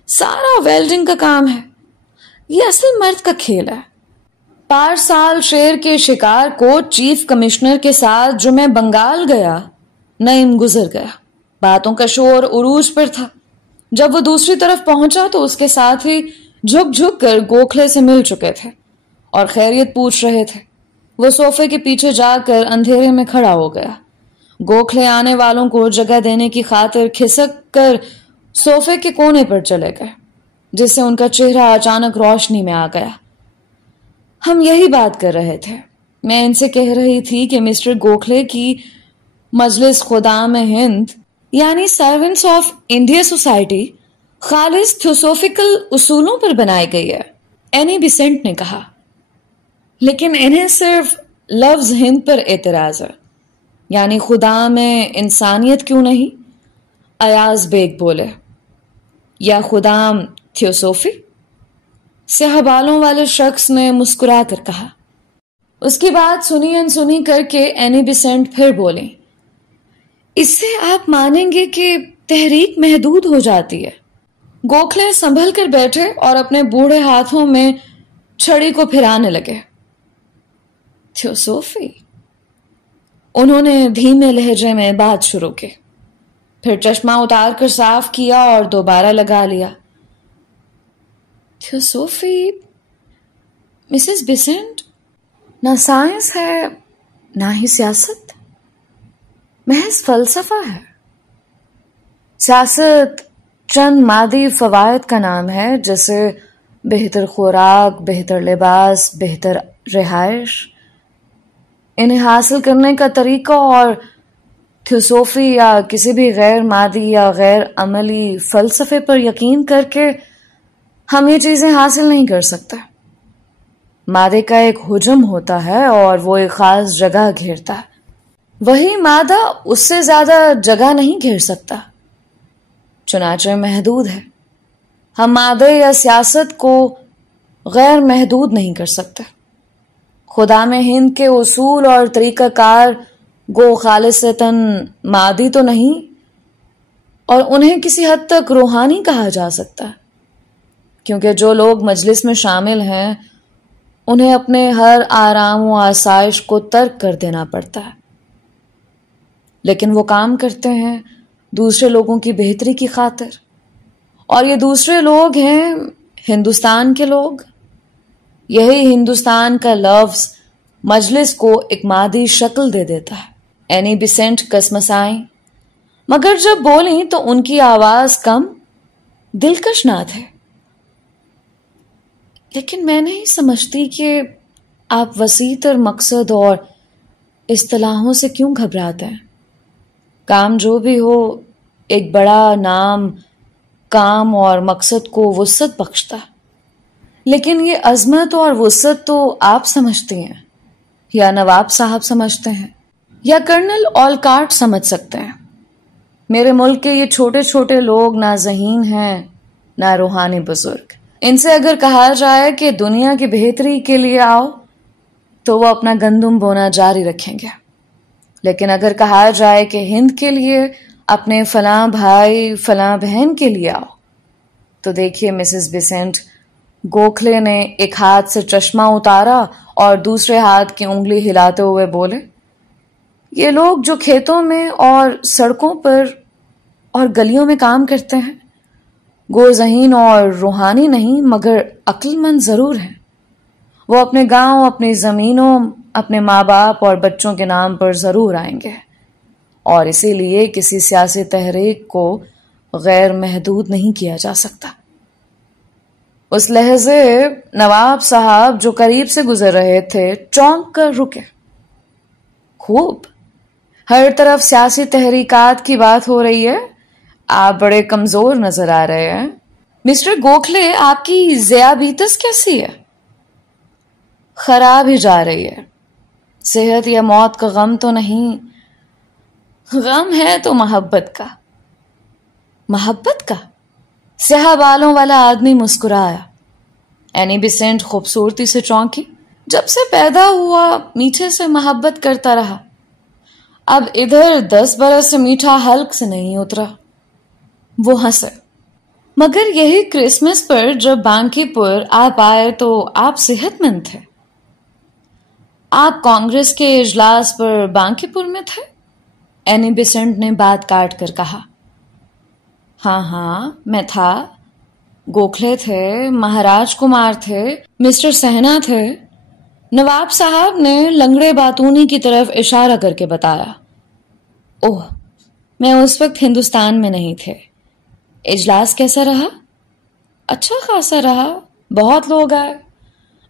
سارا ویلڈنگ کا کام ہے، یہ اصل مرد کا کھیل ہے۔ 5 سال شیر کے شکار کو چیف کمشنر کے ساتھ جو میں بنگال گیا، نعیم گزر گیا۔ باتوں کا شور عروج پر تھا۔ جب وہ دوسری طرف پہنچا تو اس کے ساتھ ہی جھک جھک کر گوکھلے سے مل چکے تھے اور خیریت پوچھ رہے تھے۔ وہ صوفے کے پیچھے جا کر اندھیرے میں کھڑا ہو گیا۔ گوکھلے آنے والوں کو جگہ دینے کی خاطر کھسک کر صوفے کے کونے پر چلے گئے، جس سے ان کا چہرہ اچانک روشنی میں آ گیا۔ ہم یہی بات کر رہے تھے، میں ان سے کہہ رہی تھی کہ مسٹر گوکھلے کی مجلس خدام ہند یعنی سروینٹس آف انڈیا سوسائٹی خالص تھیوسوفیکل اصولوں پر بنائی گئی ہے، اینی بیسنٹ نے کہا۔ لیکن انہیں صرف لفظ ہند پر اعتراض ہے، یعنی خدا میں انسانیت کیوں نہیں؟ ایاز بیگ بولے، یا خدام تھیوسوفی؟ سیاہ بالوں والے شخص نے مسکرا کر کہا۔ اس کی بات سنی انسنی کر کے اینی بیسنٹ پھر بولیں، اس سے آپ مانیں گے کہ تحریک محدود ہو جاتی ہے۔ گوکھلے سنبھل کر بیٹھے اور اپنے بوڑھے ہاتھوں میں چھڑی کو پھرانے لگے۔ تھیوسوفی؟ انہوں نے دھیمے لہجے میں بات شروع کی، پھر چشمہ اتار کر صاف کیا اور دوبارہ لگا لیا۔ تھیوسوفی مسز بیسنٹ نہ سائنس ہے نہ ہی سیاست، محض فلسفہ ہے۔ سیاست چند مادی فوائد کا نام ہے، جیسے بہتر خوراک، بہتر لباس، بہتر رہائش۔ انہیں حاصل کرنے کا طریقہ اور تھیوسوفی یا کسی بھی غیر مادی یا غیر عملی فلسفے پر یقین کر کے ہم یہ چیزیں حاصل نہیں کر سکتے۔ مادے کا ایک حجم ہوتا ہے اور وہ ایک خاص جگہ گھیرتا ہے، وہی مادہ اس سے زیادہ جگہ نہیں گھیر سکتا، چنانچہ محدود ہے۔ ہم مادے یا سیاست کو غیر محدود نہیں کر سکتے۔ خدا میں ہند کے اصول اور طریقہ کار گو خالصتاً مادی تو نہیں، اور انہیں کسی حد تک روحانی کہا جا سکتا ہے، کیونکہ جو لوگ مجلس میں شامل ہیں انہیں اپنے ہر آرام و آسائش کو ترک کر دینا پڑتا ہے، لیکن وہ کام کرتے ہیں دوسرے لوگوں کی بہتری کی خاطر، اور یہ دوسرے لوگ ہیں ہندوستان کے لوگ۔ یہی ہندوستان کا لفظ مجلس کو ایک مادی شکل دے دیتا ہے۔ اینی بیسنٹ کسمسائیں، مگر جب بولیں تو ان کی آواز کم دلکش نہ تھے۔ لیکن میں نہیں سمجھتی کہ آپ وسیع تر مقصد اور اصطلاحوں سے کیوں گھبراتے ہیں؟ کام جو بھی ہو، ایک بڑا نام کام اور مقصد کو وسعت بخشتا ہے، لیکن یہ عظمت اور وسعت تو آپ سمجھتے ہیں، یا نواب صاحب سمجھتے ہیں، یا کرنل اولکاٹ سمجھ سکتے ہیں۔ میرے ملک کے یہ چھوٹے چھوٹے لوگ نہ ذہین ہیں نہ روحانی بزرگ۔ ان سے اگر کہا جائے کہ دنیا کی بہتری کے لیے آؤ تو وہ اپنا گندم بونا جاری رکھیں گے، لیکن اگر کہا جائے کہ ہند کے لیے اپنے فلاں بھائی فلاں بہن کے لیے آؤ تو دیکھیے مسز بیسنٹ، گوکھلے نے ایک ہاتھ سے چشمہ اتارا اور دوسرے ہاتھ کی انگلی ہلاتے ہوئے بولے، یہ لوگ جو کھیتوں میں اور سڑکوں پر اور گلیوں میں کام کرتے ہیں، گو ذہین اور روحانی نہیں مگر عقل مند ضرور ہیں۔ وہ اپنے گاؤں، اپنی زمینوں، اپنے ماں باپ اور بچوں کے نام پر ضرور آئیں گے، اور اسی لیے کسی سیاسی تحریک کو غیر محدود نہیں کیا جا سکتا۔ اس لحظے نواب صاحب جو قریب سے گزر رہے تھے چونک کر رکے۔ خوب، ہر طرف سیاسی تحریکات کی بات ہو رہی ہے، آپ بڑے کمزور نظر آ رہے ہیں۔ مسٹر گوکھلے، آپ کی ذیابیطس کیسی ہے؟ خراب ہی جا رہی ہے۔ صحت یا موت کا غم تو نہیں، غم ہے تو محبت کا۔ محبت کا؟ سیاہ بالوں والا آدمی مسکرایا۔ اینی بیسنٹ خوبصورتی سے چونکی۔ جب سے پیدا ہوا میٹھے سے محبت کرتا رہا، اب ادھر 10 برس سے میٹھا حلق سے نہیں اترا۔ وہ ہنسے۔ مگر یہی کرسمس پر جب بانکی پور آپ آئے تو آپ صحت مند تھے۔ آپ کانگریس کے اجلاس پر بانکی پور میں تھے؟ اینی بیسنٹ نے بات کاٹ کر کہا۔ ہاں میں تھا۔ گوکھلے تھے، مہاراج کمار تھے، مسٹر سہنا تھے۔ نواب صاحب نے لنگڑے باتونی کی طرف اشارہ کر کے بتایا۔ اوہ، میں اس وقت ہندوستان میں نہیں تھے۔ اجلاس کیسا رہا؟ اچھا خاصا رہا، بہت لوگ آئے۔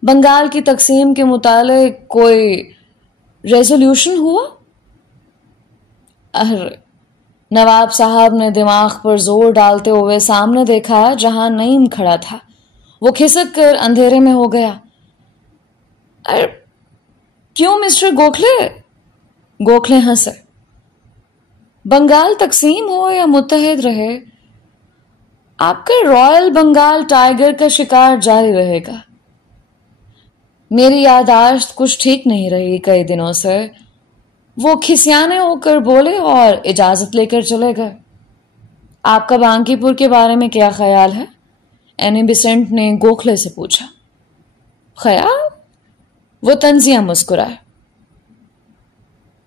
بنگال کی تقسیم کے متعلق کوئی ریزولوشن ہوا؟ نواب صاحب نے دماغ پر زور ڈالتے ہوئے سامنے دیکھا جہاں نعیم کھڑا تھا۔ وہ کھسک کر اندھیرے میں ہو گیا۔ کیوں مسٹر گوکھلے؟ گوکھلے ہنسے۔ بنگال تقسیم ہو یا متحد رہے، آپ کا رائل بنگال ٹائیگر کا شکار جاری رہے گا۔ میری یادداشت کچھ ٹھیک نہیں رہی کئی دنوں سے۔ وہ کھسیانے ہو کر بولے اور اجازت لے کر چلے گئے۔ آپ کا بانکی پور کے بارے میں کیا خیال ہے؟ اینی بیسنٹ نے گوکھلے سے پوچھا۔ خیال؟ وہ طنزیہ مسکرائے۔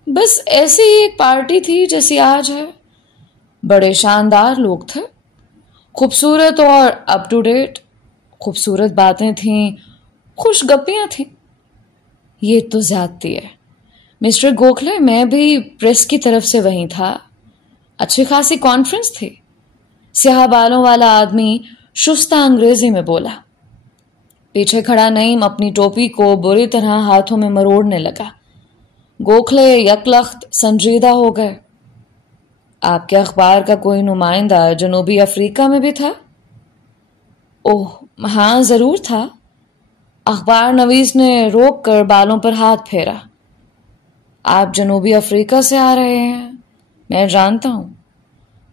بس ایسی ہی ایک پارٹی تھی جیسی آج ہے۔ بڑے شاندار لوگ تھے، خوبصورت اور اپ ٹو ڈیٹ۔ خوبصورت باتیں تھیں، خوش گپیاں تھیں۔ یہ تو زیادتی ہے مسٹر گوکھلے، میں بھی پریس کی طرف سے وہیں تھا۔ اچھی خاصی کانفرنس تھی۔ سیاہ بالوں والا آدمی شستہ انگریزی میں بولا۔ پیچھے کھڑا نعیم اپنی ٹوپی کو بری طرح ہاتھوں میں مروڑنے لگا۔ گوکھلے یکلخت سنجیدہ ہو گئے۔ آپ کے اخبار کا کوئی نمائندہ جنوبی افریقہ میں بھی تھا؟ اوہ ہاں ضرور تھا۔ اخبار نویس نے روک کر بالوں پر ہاتھ پھیرا۔ آپ جنوبی افریقہ سے آ رہے ہیں، میں جانتا ہوں،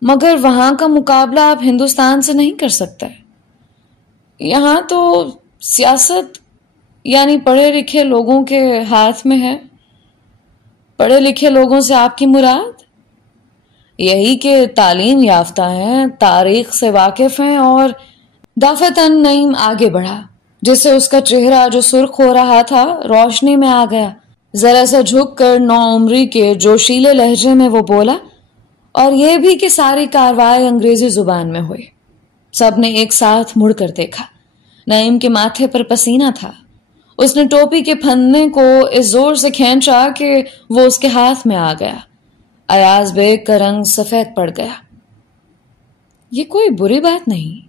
مگر وہاں کا مقابلہ آپ ہندوستان سے نہیں کر سکتے۔ یہاں تو سیاست یعنی پڑھے لکھے لوگوں کے ہاتھ میں ہے۔ پڑھے لکھے لوگوں سے آپ کی مراد؟ یہی کہ تعلیم یافتہ ہیں، تاریخ سے واقف ہیں۔ اور دفعتاً نعیم آگے بڑھا، جس سے اس کا چہرہ جو سرخ ہو رہا تھا روشنی میں آ گیا۔ ذرا سا جھک کر نو عمری کے جوشیلے لہجے میں وہ بولا، اور یہ بھی کہ ساری کارروائی انگریزی زبان میں ہوئی۔ سب نے ایک ساتھ مڑ کر دیکھا۔ نعیم کے ماتھے پر پسینہ تھا۔ اس نے ٹوپی کے پھندے کو اس زور سے کھینچا کہ وہ اس کے ہاتھ میں آ گیا۔ ایاز بیگ کا رنگ سفید پڑ گیا۔ یہ کوئی بری بات نہیں،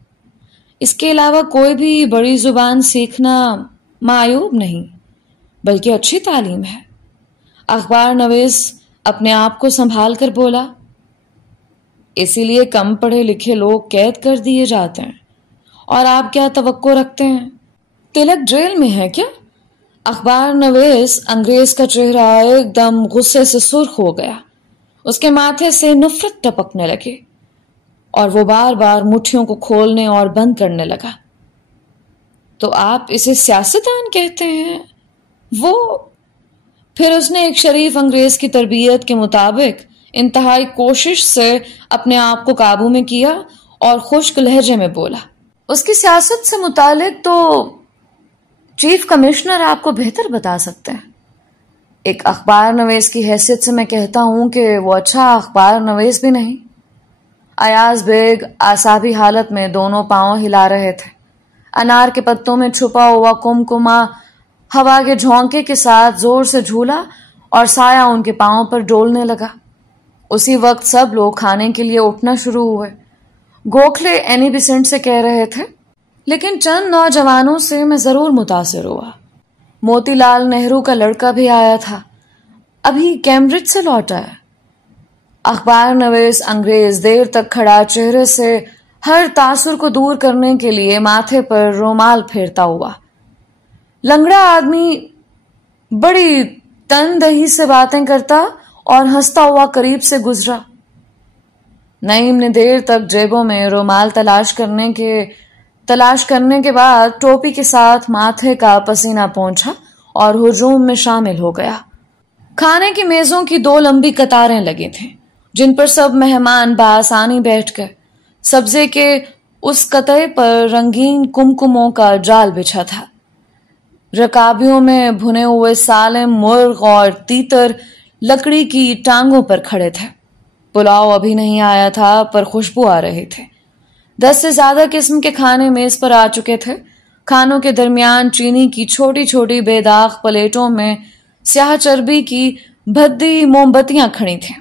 اس کے علاوہ کوئی بھی بڑی زبان سیکھنا معیوب نہیں، بلکہ اچھی تعلیم ہے۔ اخبار نویس اپنے آپ کو سنبھال کر بولا، اسی لیے کم پڑھے لکھے لوگ قید کر دیے جاتے ہیں، اور آپ کیا توقع رکھتے ہیں؟ تلک جیل میں ہے کیا؟ اخبار نویس انگریز کا چہرہ ایک دم غصے سے سرخ ہو گیا۔ اس کے ماتھے سے نفرت ٹپکنے لگی اور وہ بار بار مٹھیوں کو کھولنے اور بند کرنے لگا۔ تو آپ اسے سیاستدان کہتے ہیں؟ وہ پھر اس نے ایک شریف انگریز کی تربیت کے مطابق انتہائی کوشش سے اپنے آپ کو قابو میں کیا اور خشک لہجے میں بولا، اس کی سیاست سے متعلق تو چیف کمشنر آپ کو بہتر بتا سکتے ہیں۔ ایک اخبار نویس کی حیثیت سے میں کہتا ہوں کہ وہ اچھا اخبار نویس بھی نہیں۔ ایاز بیگ اعصابی حالت میں دونوں پاؤں ہلا رہے تھے۔ انار کے پتوں میں چھپا ہوا کمکما ہوا کے جھونکے کے ساتھ زور سے جھولا اور سایہ ان کے پاؤں پر ڈولنے لگا۔ اسی وقت سب لوگ کھانے کے لیے اٹھنا شروع ہوئے۔ گوکھلے اینی بیسنٹ سے کہہ رہے تھے، لیکن چند نوجوانوں سے میں ضرور متاثر ہوا۔ موتی لال نہرو کا لڑکا بھی آیا تھا، ابھی کیمبرج سے لوٹا ہے۔ اخبار نویس انگریز دیر تک کھڑا چہرے سے ہر تاثر کو دور کرنے کے لیے ماتھے پر رومال پھیرتا ہوا۔ لنگڑا آدمی بڑی تندہی سے باتیں کرتا اور ہنستا ہوا قریب سے گزرا۔ نعیم نے دیر تک جیبوں میں رومال تلاش کرنے کے بعد ٹوپی کے ساتھ ماتھے کا پسینہ پونچھا اور ہجوم میں شامل ہو گیا۔ کھانے کی میزوں کی دو لمبی قطاریں لگی تھیں، جن پر سب مہمان بآسانی بیٹھ گئے۔ سبزے کے اس قطعے پر رنگین کمکموں کا جال بچھا تھا۔ رکابیوں میں بھنے ہوئے سالم مرغ اور تیتر لکڑی کی ٹانگوں پر کھڑے تھے۔ پلاؤ ابھی نہیں آیا تھا پر خوشبو آ رہی تھی۔ 10 سے زیادہ قسم کے کھانے میز پر آ چکے تھے۔ کھانوں کے درمیان چینی کی چھوٹی چھوٹی بے داغ پلیٹوں میں سیاہ چربی کی بھدی موم بتیاں کھڑی تھیں۔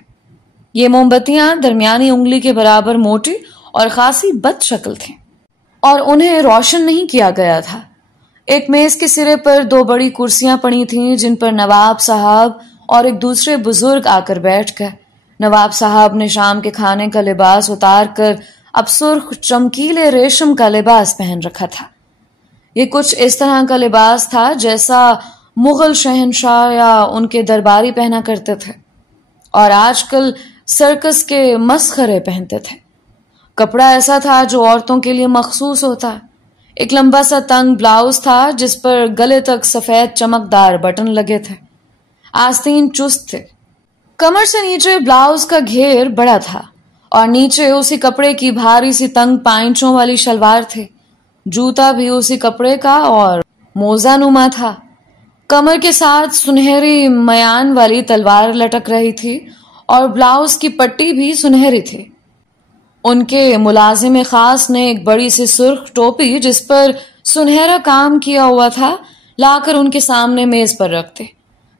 یہ موم بتیاں درمیانی انگلی کے برابر موٹی اور خاصی بد شکل تھیں، اور انہیں روشن نہیں کیا گیا تھا۔ ایک میز کے سرے پر 2 بڑی کرسیاں پڑی تھیں، جن پر نواب صاحب اور ایک دوسرے بزرگ آ کر بیٹھ گئے۔ نواب صاحب نے شام کے کھانے کا لباس اتار کر اب سرخ چمکیلے ریشم کا لباس پہن رکھا تھا۔ یہ کچھ اس طرح کا لباس تھا جیسا مغل شہنشاہ یا ان کے درباری پہنا کرتے تھے، اور آج کل سرکس کے مسخرے پہنتے تھے۔ کپڑا ایسا تھا جو عورتوں کے لیے مخصوص ہوتا ہے۔ ایک لمبا سا تنگ بلاؤز تھا جس پر گلے تک سفید چمکدار بٹن لگے تھے۔ آستین چست تھے۔ کمر سے نیچے بلاؤز کا گھیر بڑا تھا، اور نیچے اسی کپڑے کی بھاری سی تنگ پائنچوں والی شلوار تھے۔ جوتا بھی اسی کپڑے کا اور موزہ نما تھا۔ کمر کے ساتھ سنہری میان والی تلوار لٹک رہی تھی، اور بلاؤز کی پٹی بھی سنہری تھی۔ ان کے ملازم خاص نے ایک بڑی سی سرخ ٹوپی جس پر سنہرا کام کیا ہوا تھا لا کر ان کے سامنے میز پر رکھ دی۔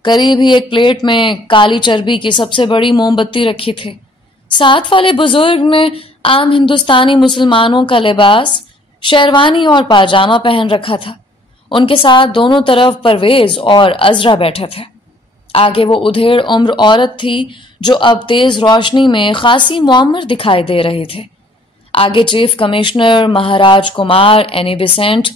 قریب ہی ایک پلیٹ میں کالی چربی کی سب سے بڑی موم بتی رکھی تھی۔ ساتھ والے بزرگ نے عام ہندوستانی مسلمانوں کا لباس شیروانی اور پاجامہ پہن رکھا تھا۔ ان کے ساتھ دونوں طرف پرویز اور عذرا بیٹھے تھے۔ آگے وہ ادھیڑ عمر عورت تھی جو اب تیز روشنی میں خاصی معمر دکھائی دے رہی تھے۔ آگے چیف کمشنر، مہاراج کمار، اینی بیسنٹ،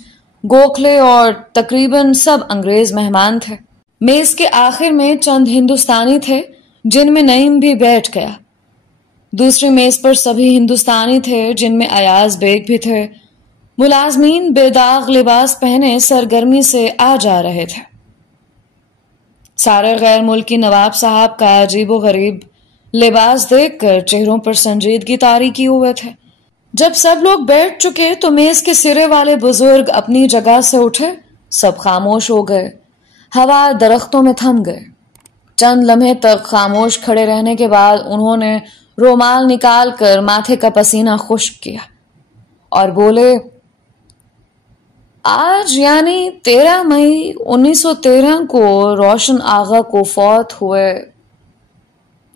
گوکھلے اور تقریباً سب انگریز مہمان تھے۔ میز کے آخر میں چند ہندوستانی تھے جن میں نعیم بھی بیٹھ گیا۔ دوسری میز پر سبھی ہندوستانی تھے جن میں ایاز بیگ بھی تھے۔ ملازمین بے داغ لباس پہنے سرگرمی سے آ جا رہے تھے۔ سارے غیر ملکی نواب صاحب کا عجیب و غریب لباس دیکھ کر چہروں پر سنجیدگی طاری کیے ہوئے تھے۔ جب سب لوگ بیٹھ چکے تو میز کے سرے والے بزرگ اپنی جگہ سے اٹھے، سب خاموش ہو گئے، ہوا درختوں میں تھم گئے۔ چند لمحے تک خاموش کھڑے رہنے کے بعد انہوں نے رومال نکال کر ماتھے کا پسینہ خشک کیا اور بولے، آج یعنی 13 مئی 1913 کو روشن آغا کو فوت ہوئے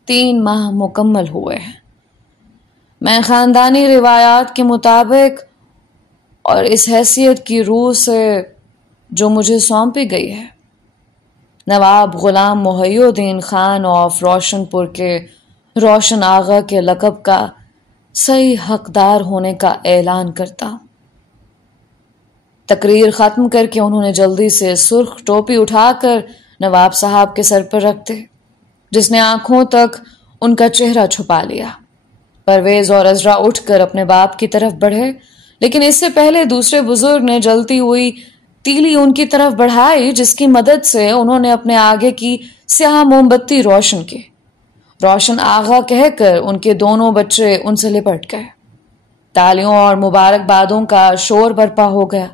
3 ماہ مکمل ہوئے ہیں۔ میں خاندانی روایات کے مطابق اور اس حیثیت کی روح سے جو مجھے سونپی گئی ہے، نواب غلام محی الدین خان آف روشن پور کے روشن آغا کے لقب کا صحیح حقدار ہونے کا اعلان کرتا ہوں۔ تقریر ختم کر کے انہوں نے جلدی سے سرخ ٹوپی اٹھا کر نواب صاحب کے سر پر رکھ دی، جس نے آنکھوں تک ان کا چہرہ چھپا لیا۔ پرویز اور عذرا اٹھ کر اپنے باپ کی طرف بڑھے، لیکن اس سے پہلے دوسرے بزرگ نے جلتی ہوئی تیلی ان کی طرف بڑھائی، جس کی مدد سے انہوں نے اپنے آگے کی سیاہ موم بتی روشن کی۔ روشن آغا کہہ کر ان کے دونوں بچے ان سے لپٹ گئے۔ تالیوں اور مبارکبادوں کا شور برپا ہو گیا۔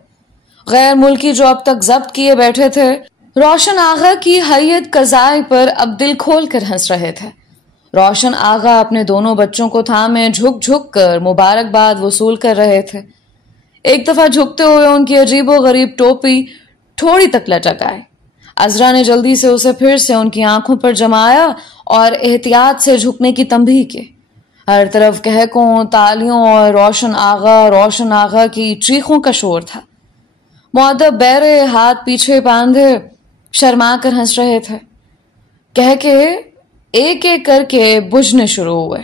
غیر ملکی جو اب تک ضبط کیے بیٹھے تھے، روشن آغا کی حیت قضائی پر اب دل کھول کر ہنس رہے تھے۔ روشن آغا اپنے دونوں بچوں کو تھامے جھک جھک کر مبارکباد وصول کر رہے تھے۔ ایک دفعہ جھکتے ہوئے ان کی عجیب و غریب ٹوپی تھوڑی تک لٹک آئی۔ عذرا نے جلدی سے اسے پھر سے ان کی آنکھوں پر جمایا اور احتیاط سے جھکنے کی تنبیہ کی۔ ہر طرف کہکوں، تالیوں اور روشن آغا کی چیخوں کا شور تھا۔ مؤدب بیرے ہاتھ پیچھے باندھے شرما کر ہنس رہے تھے۔ کہہ کے ایک ایک کر کے بجھنے شروع ہوئے،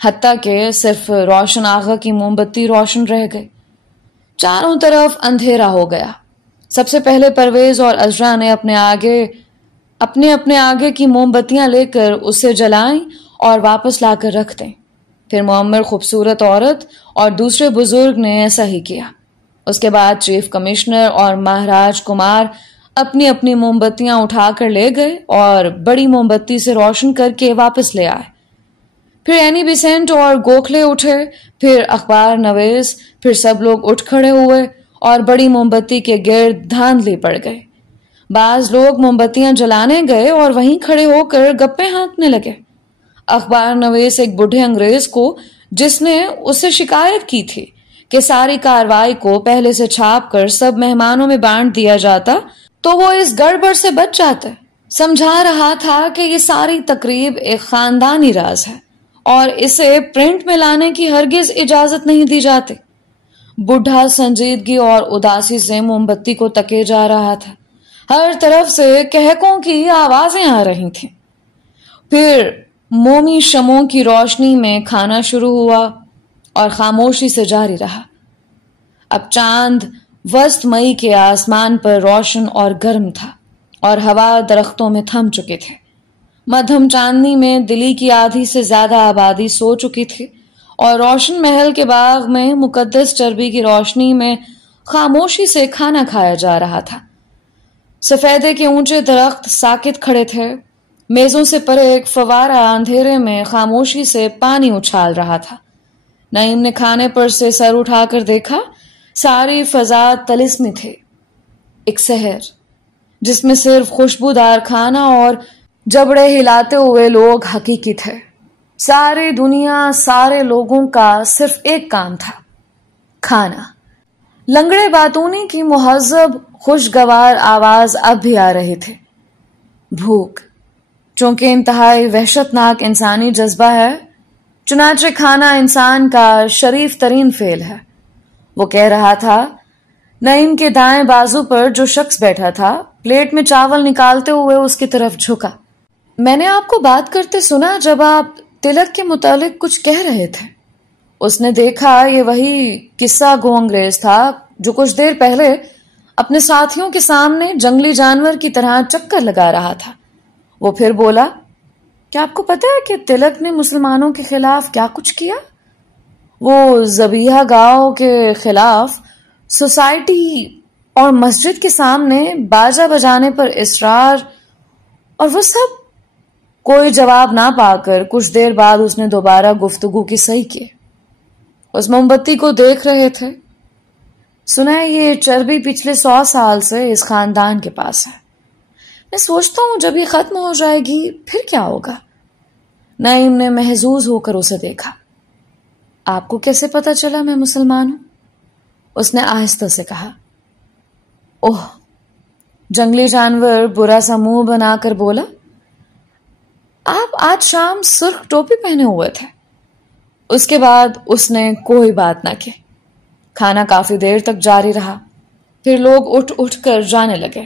حتیٰ کہ صرف روشن آغا کی موم بتی روشن رہ گئی۔ چاروں طرف اندھیرا ہو گیا۔ سب سے پہلے پرویز اور عذرا نے اپنے آگے کی موم بتیاں لے کر اسے جلائیں اور واپس لا کر رکھ دیں۔ پھر معمر خوبصورت عورت اور دوسرے بزرگ نے ایسا ہی کیا۔ اس کے بعد چیف کمشنر اور مہاراج کمار اپنی اپنی موم بتیاں اٹھا کر لے گئے اور بڑی موم بتی سے روشن کر کے واپس لے آئے۔ پھر اینی بیسنٹ اور گوکھلے اٹھے، پھر اخبار نویس، پھر سب لوگ اٹھ کھڑے ہوئے اور بڑی موم بتی کے گرد دھاندلی پڑ گئے۔ بعض لوگ موم بتیاں جلانے گئے اور وہیں کھڑے ہو کر گپے ہانکنے لگے۔ اخبار نویس ایک بوڑھے انگریز کو، جس نے اس سے شکایت کی تھی کہ ساری کارروائی کو پہلے سے چھاپ کر سب مہمانوں میں بانٹ دیا جاتا تو وہ اس گڑبڑ سے بچ جاتے، سمجھا رہا تھا کہ یہ ساری تقریب ایک خاندانی راز ہے اور اسے پرنٹ میں لانے کی ہرگز اجازت نہیں دی جاتی۔ بوڑھا سنجیدگی اور اداسی سے موم بتی کو تکے جا رہا تھا۔ ہر طرف سے کہکوں کی آوازیں آ رہی تھیں۔ پھر مومی شمعوں کی روشنی میں کھانا شروع ہوا اور خاموشی سے جاری رہا۔ اب چاند وسط مئی کے آسمان پر روشن اور گرم تھا اور ہوا درختوں میں تھم چکے تھے۔ مدھم چاندنی میں دلی کی آدھی سے زیادہ آبادی سو چکی تھی اور روشن محل کے باغ میں مقدس چربی کی روشنی میں خاموشی سے کھانا کھایا جا رہا تھا۔ سفیدے کے اونچے درخت ساکت کھڑے تھے۔ میزوں سے پرے ایک فوارہ اندھیرے میں خاموشی سے پانی اچھال رہا تھا۔ نعیم نے کھانے پر سے سر اٹھا کر دیکھا، ساری فضا طلسمی تھی، ایک سحر جس میں صرف خوشبودار کھانا اور جبڑے ہلاتے ہوئے لوگ حقیقی تھے۔ ساری دنیا، سارے لوگوں کا صرف ایک کام تھا، کھانا۔ لنگڑے باتونی کی مہذب خوشگوار آواز اب بھی آ رہی تھی۔ بھوک، چونکہ انتہائی وحشتناک انسانی جذبہ ہے، چنانچہ کھانا انسان کا شریف ترین فعل ہے۔ وہ کہہ رہا تھا۔ نعیم کے دائیں بازو پر جو شخص بیٹھا تھا پلیٹ میں چاول نکالتے ہوئے اس کی طرف جھکا۔ میں نے آپ کو بات کرتے سنا جب آپ تلک کے متعلق کچھ کہہ رہے تھے۔ اس نے دیکھا یہ وہی قصہ گو انگریز تھا جو کچھ دیر پہلے اپنے ساتھیوں کے سامنے جنگلی جانور کی طرح چکر لگا رہا تھا۔ وہ پھر بولا، کیا آپ کو پتا ہے کہ تلک نے مسلمانوں کے خلاف کیا کچھ کیا؟ وہ ذبیحہ گاہوں کے خلاف سوسائٹی اور مسجد کے سامنے باجا بجانے پر اصرار اور وہ سب؟ کوئی جواب نہ پا کر کچھ دیر بعد اس نے دوبارہ گفتگو کی صحیح کی۔ اس موم بتی کو دیکھ رہے تھے۔ سنا ہے یہ چربی پچھلے 100 سال سے اس خاندان کے پاس ہے۔ میں سوچتا ہوں جب یہ ختم ہو جائے گی پھر کیا ہوگا؟ نعیم نے محظوظ ہو کر اسے دیکھا۔ آپ کو کیسے پتا چلا میں مسلمان ہوں؟ اس نے آہستہ سے کہا۔ اوہ، جنگلی جانور برا سا منہ بنا کر بولا۔ آپ آج شام سرخ ٹوپی پہنے ہوئے تھے۔ اس کے بعد اس نے کوئی بات نہ کی۔ کھانا کافی دیر تک جاری رہا، پھر لوگ اٹھ اٹھ کر جانے لگے۔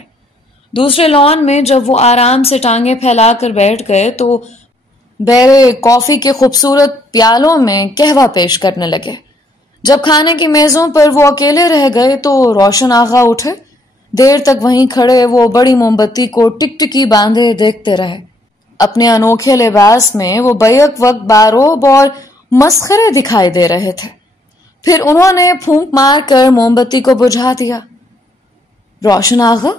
دوسرے لان میں جب وہ آرام سے ٹانگیں پھیلا کر بیٹھ گئے تو بیرے کافی کے خوبصورت پیالوں میں قہوہ پیش کرنے لگے۔ جب کھانے کی میزوں پر وہ اکیلے رہ گئے تو روشن آغا اٹھے۔ دیر تک وہیں کھڑے وہ بڑی موم بتی کو ٹک ٹکی باندھے دیکھتے رہے۔ اپنے انوکھے لباس میں وہ بیک وقت باروب اور مسخرے دکھائی دے رہے تھے۔ پھر انہوں نے پھونک مار کر موم بتی کو بجھا دیا۔ روشن آغا،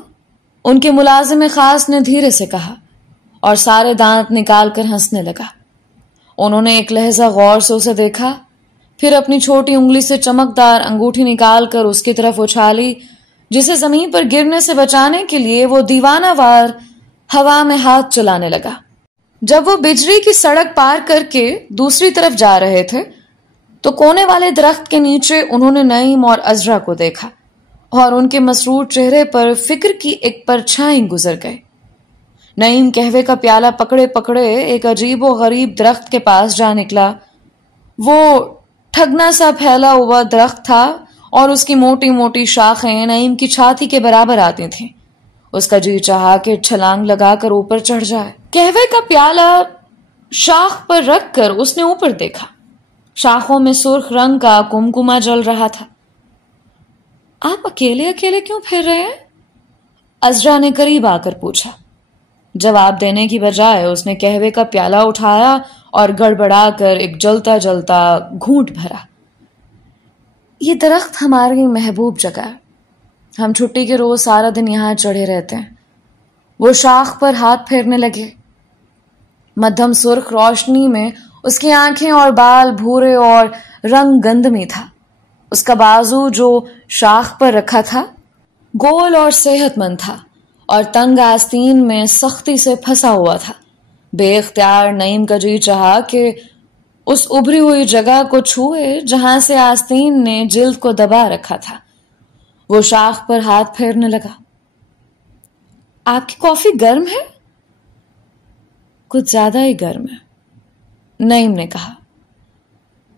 ان کے ملازم خاص نے دھیرے سے کہا، اور سارے دانت نکال کر ہنسنے لگا۔ انہوں نے ایک لہجہ غور سے اسے دیکھا، پھر اپنی چھوٹی انگلی سے چمکدار انگوٹھی نکال کر اس کی طرف اچھالی، جسے زمین پر گرنے سے بچانے کے لیے وہ دیوانہ وار ہوا میں ہاتھ چلانے لگا۔ جب وہ بجری کی سڑک پار کر کے دوسری طرف جا رہے تھے تو کونے والے درخت کے نیچے انہوں نے نعیم اور عذرا کو دیکھا، اور ان کے مسرور چہرے پر فکر کی ایک پرچھائی گزر گئے۔ نعیم قہوے کا پیالہ پکڑے پکڑے ایک عجیب و غریب درخت کے پاس جا نکلا۔ وہ ٹھگنا سا پھیلا ہوا درخت تھا اور اس کی موٹی موٹی شاخیں نعیم کی چھاتی کے برابر آتی تھیں۔ اس کا جی چاہا کہ چھلانگ لگا کر اوپر چڑھ جائے۔ قہوے کا پیالہ شاخ پر رکھ کر اس نے اوپر دیکھا۔ شاخوں میں سرخ رنگ کا کمکما جل رہا تھا۔ آپ اکیلے اکیلے کیوں پھر رہے ہیں؟ عذرا نے قریب آ کر پوچھا۔ جواب دینے کی بجائے اس نے قہوے کا پیالہ اٹھایا اور گڑبڑا کر ایک جلتا جلتا گھونٹ بھرا۔ یہ درخت ہماری محبوب جگہ ہے۔ ہم چھٹی کے روز سارا دن یہاں چڑھے رہتے ہیں۔ وہ شاخ پر ہاتھ پھیرنے لگے۔ مدھم سرخ روشنی میں اس کی آنکھیں اور بال بھورے اور رنگ گندمی تھا۔ اس کا بازو جو شاخ پر رکھا تھا گول اور صحت مند تھا اور تنگ آستین میں سختی سے پھنسا ہوا تھا۔ بے اختیار نعیم کا جی چاہا کہ اس ابھری ہوئی جگہ کو چھوئے جہاں سے آستین نے جلد کو دبا رکھا تھا۔ وہ شاخ پر ہاتھ پھیرنے لگا۔ آپ کی کافی گرم ہے؟ کچھ زیادہ ہی گرم ہے، نعیم نے کہا۔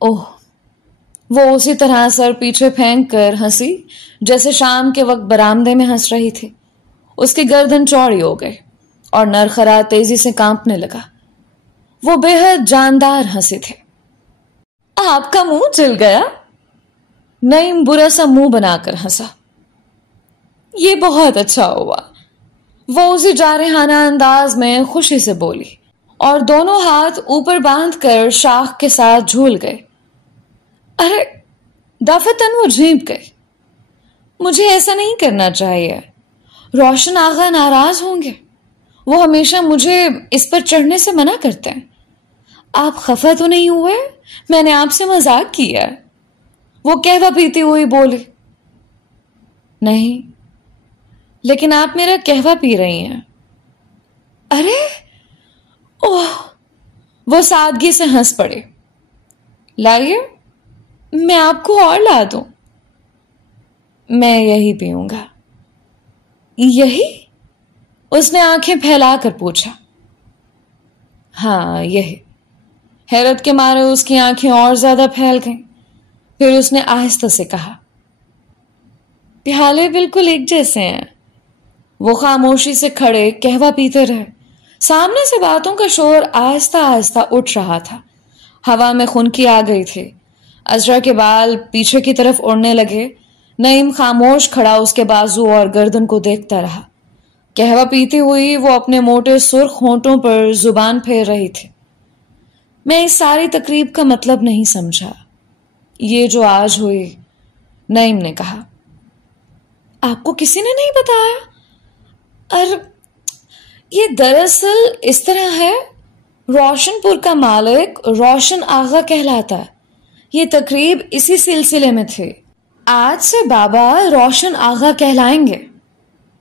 اوہ، وہ اسی طرح سر پیچھے پھینک کر ہنسی جیسے شام کے وقت برآمدے میں ہنس رہی تھی۔ اس کی گردن چوڑی ہو گئی اور نرخرا تیزی سے کانپنے لگا۔ وہ بے حد جاندار ہنسی تھے۔ آپ کا منہ جل گیا؟ نعیم برا سا منہ بنا کر ہنسا۔ یہ بہت اچھا ہوا، وہ اسی جارحانہ انداز میں خوشی سے بولی، اور دونوں ہاتھ اوپر باندھ کر شاخ کے ساتھ جھول گئے۔ ارے دفتن وہ جھینپ گئی۔ مجھے ایسا نہیں کرنا چاہیے، روشن آغا ناراض ہوں گے۔ وہ ہمیشہ مجھے اس پر چڑھنے سے منع کرتے ہیں۔ آپ خفا تو نہیں ہوئے؟ میں نے آپ سے مذاق کیا۔ وہ قہوہ پیتی ہوئی بولی۔ نہیں، لیکن آپ میرا قہوہ پی رہی ہیں۔ ارے اوہ، وہ سادگی سے ہنس پڑے۔ لائیے، میں آپ کو اور لا دوں۔ میں یہی پیوں گا۔ یہی؟ اس نے آنکھیں پھیلا کر پوچھا۔ ہاں، یہی۔ حیرت کے مارے اس کی آنکھیں اور زیادہ پھیل گئیں۔ پھر اس نے آہستہ سے کہا، پیالے بالکل ایک جیسے ہیں۔ وہ خاموشی سے کھڑے قہوہ پیتے رہے۔ سامنے سے باتوں کا شور آہستہ آہستہ اٹھ رہا تھا۔ ہوا میں خنکی آ گئی تھی۔ عذرا کے بال پیچھے کی طرف اڑنے لگے۔ نعیم خاموش کھڑا اس کے بازو اور گردن کو دیکھتا رہا۔ قہوہ پیتی ہوئی وہ اپنے موٹے سرخ ہونٹوں پر زبان پھیر رہی تھی۔ میں اس ساری تقریب کا مطلب نہیں سمجھا، یہ جو آج ہوئی، نعیم نے کہا۔ آپ کو کسی نے نہیں بتایا؟ یہ دراصل اس طرح ہے، روشن پور کا مالک روشن آغا کہلاتا ہے۔ یہ تقریب اسی سلسلے میں تھی۔ آج سے بابا روشن آغا کہلائیں گے،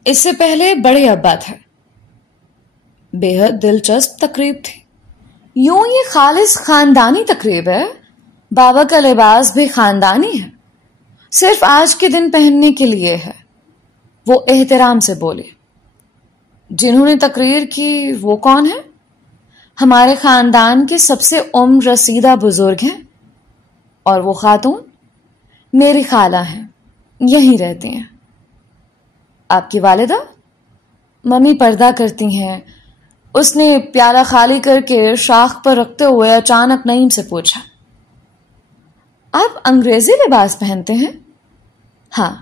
اس سے پہلے بڑے ابا تھے۔ بے حد دلچسپ تقریب تھی۔ یوں یہ خالص خاندانی تقریب ہے، بابا کا لباس بھی خاندانی ہے، صرف آج کے دن پہننے کے لیے ہے۔ وہ احترام سے بولے۔ جنہوں نے تقریر کی وہ کون ہیں؟ ہمارے خاندان کے سب سے عمر رسیدہ بزرگ ہیں، اور وہ خاتون میری خالہ ہیں، یہیں رہتی ہیں۔ آپ کی والدہ؟ ممی پردہ کرتی ہیں۔ اس نے پیالہ خالی کر کے شاخ پر رکھتے ہوئے اچانک نعیم سے پوچھا، آپ انگریزی لباس پہنتے ہیں؟ ہاں،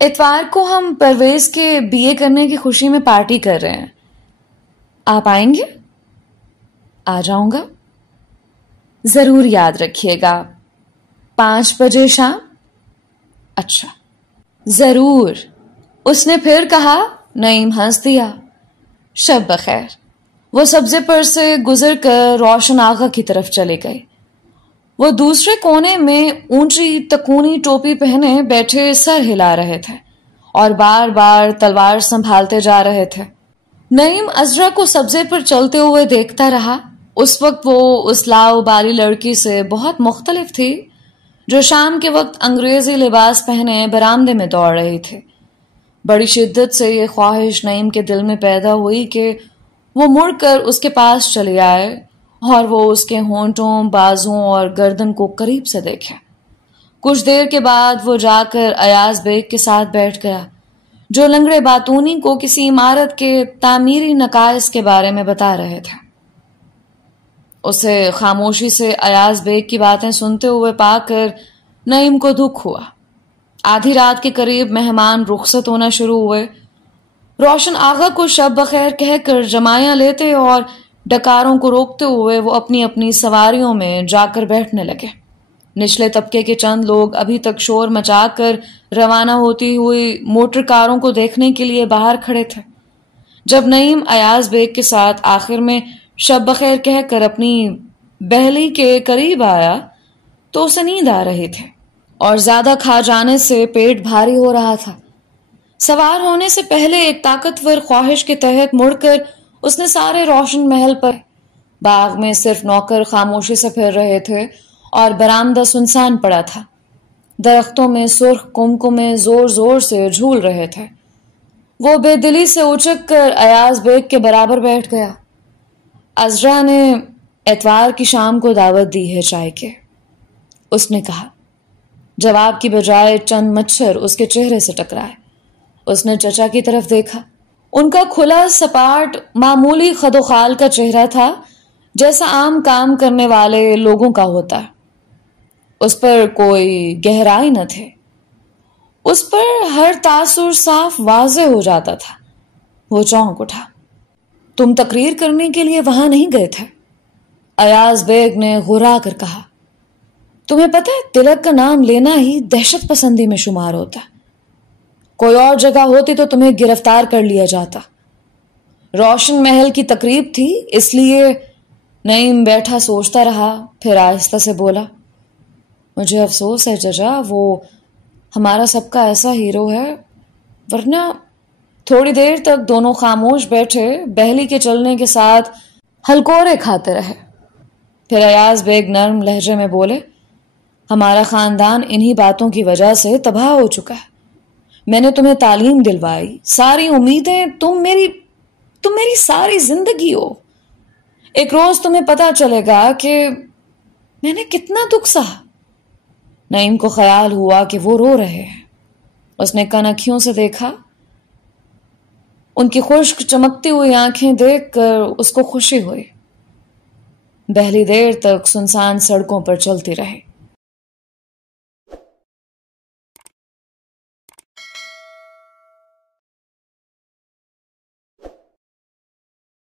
اتوار کو ہم پرویز کے BA کرنے کی خوشی میں پارٹی کر رہے ہیں، آپ آئیں گے؟ آ جاؤں گا۔ ضرور یاد رکھیے گا، 5 بجے شام۔ اچھا، ضرور، اس نے پھر کہا۔ نعیم ہنس دیا۔ شب بخیر۔ وہ سبزے پر سے گزر کر روشن آغا کی طرف چلے گئے۔ وہ دوسرے کونے میں اونچی تکونی ٹوپی پہنے بیٹھے سر ہلا رہے تھے اور بار بار تلوار سنبھالتے جا رہے تھے۔ نعیم عذرا کو سبزے پر چلتے ہوئے دیکھتا رہا۔ اس وقت وہ اس لاؤ بالی لڑکی سے بہت مختلف تھی جو شام کے وقت انگریزی لباس پہنے برآمدے میں دوڑ رہی تھی۔ بڑی شدت سے یہ خواہش نعیم کے دل میں پیدا ہوئی کہ وہ مڑ کر اس کے پاس چلی آئے اور وہ اس کے ہونٹوں، بازوں اور گردن کو قریب سے دیکھے۔ کچھ دیر کے بعد وہ جا کر ایاز بیگ کے ساتھ بیٹھ گیا جو لنگڑے باتونی کو کسی عمارت کے تعمیری نقائص کے بارے میں بتا رہے تھے۔ اسے خاموشی سے ایاز بیگ کی باتیں سنتے ہوئے پا کر نعیم کو دکھ ہوا۔ آدھی رات کے قریب مہمان رخصت ہونا شروع ہوئے۔ روشن آغا کو شب بخیر کہہ کر جمائیاں لیتے اور ڈکاروں کو روکتے ہوئے وہ اپنی اپنی سواریوں میں جا کر بیٹھنے لگے۔ نچلے طبقے کے چند لوگ ابھی تک شور مچا کر روانہ ہوتی ہوئی موٹر کاروں کو دیکھنے کے لیے باہر کھڑے تھے۔ جب نعیم ایاز بیگ کے ساتھ آخر میں شب بخیر کہہ کر اپنی بہلی کے قریب آیا تو اسے نیند آ رہی تھی اور زیادہ کھا جانے سے پیٹ بھاری ہو رہا تھا۔ سوار ہونے سے پہلے ایک طاقتور خواہش کے تحت مڑ کر اس نے سارے روشن محل پر، باغ میں صرف نوکر خاموشی سے پھر رہے تھے اور برآمدہ سنسان پڑا تھا۔ درختوں میں سرخ کمکمے زور زور سے جھول رہے تھے۔ وہ بے دلی سے اچک کر ایاز بیگ کے برابر بیٹھ گیا۔ عذرا نے اتوار کی شام کو دعوت دی ہے چائے کے، اس نے کہا۔ جواب کی بجائے چند مچھر اس کے چہرے سے ٹکرائے۔ اس نے چچا کی طرف دیکھا۔ ان کا کھلا سپاٹ معمولی خد و خال کا چہرہ تھا جیسا عام کام کرنے والے لوگوں کا ہوتا ہے۔ اس پر کوئی گہرائی نہ تھے، اس پر ہر تاثر صاف واضح ہو جاتا تھا۔ وہ چونک اٹھا۔ تم تقریر کرنے کے لیے وہاں نہیں گئے تھے؟ ایاز بیگ نے غرا کر کہا۔ تمہیں پتہ ہے تلک کا نام لینا ہی دہشت پسندی میں شمار ہوتا ہے۔ کوئی اور جگہ ہوتی تو تمہیں گرفتار کر لیا جاتا۔ روشن محل کی تقریب تھی اس لیے۔ نعیم بیٹھا سوچتا رہا، پھر آہستہ سے بولا، مجھے افسوس ہے چچا، وہ ہمارا سب کا ایسا ہیرو ہے، ورنہ۔ تھوڑی دیر تک دونوں خاموش بیٹھے، بہلی کے چلنے کے ساتھ ہلکورے کھاتے رہے۔ پھر ایاز بیگ نرم لہجے میں بولے، ہمارا خاندان انہی باتوں کی وجہ سے تباہ ہو چکا ہے۔ میں نے تمہیں تعلیم دلوائی، ساری امیدیں، تم میری ساری زندگی ہو۔ ایک روز تمہیں پتا چلے گا کہ میں نے کتنا دکھ سہا۔ نعیم کو خیال ہوا کہ وہ رو رہے ہیں۔ اس نے کنکھیوں سے دیکھا۔ ان کی خشک چمکتی ہوئی آنکھیں دیکھ کر اس کو خوشی ہوئی۔ بہلی دیر تک سنسان سڑکوں پر چلتی رہی۔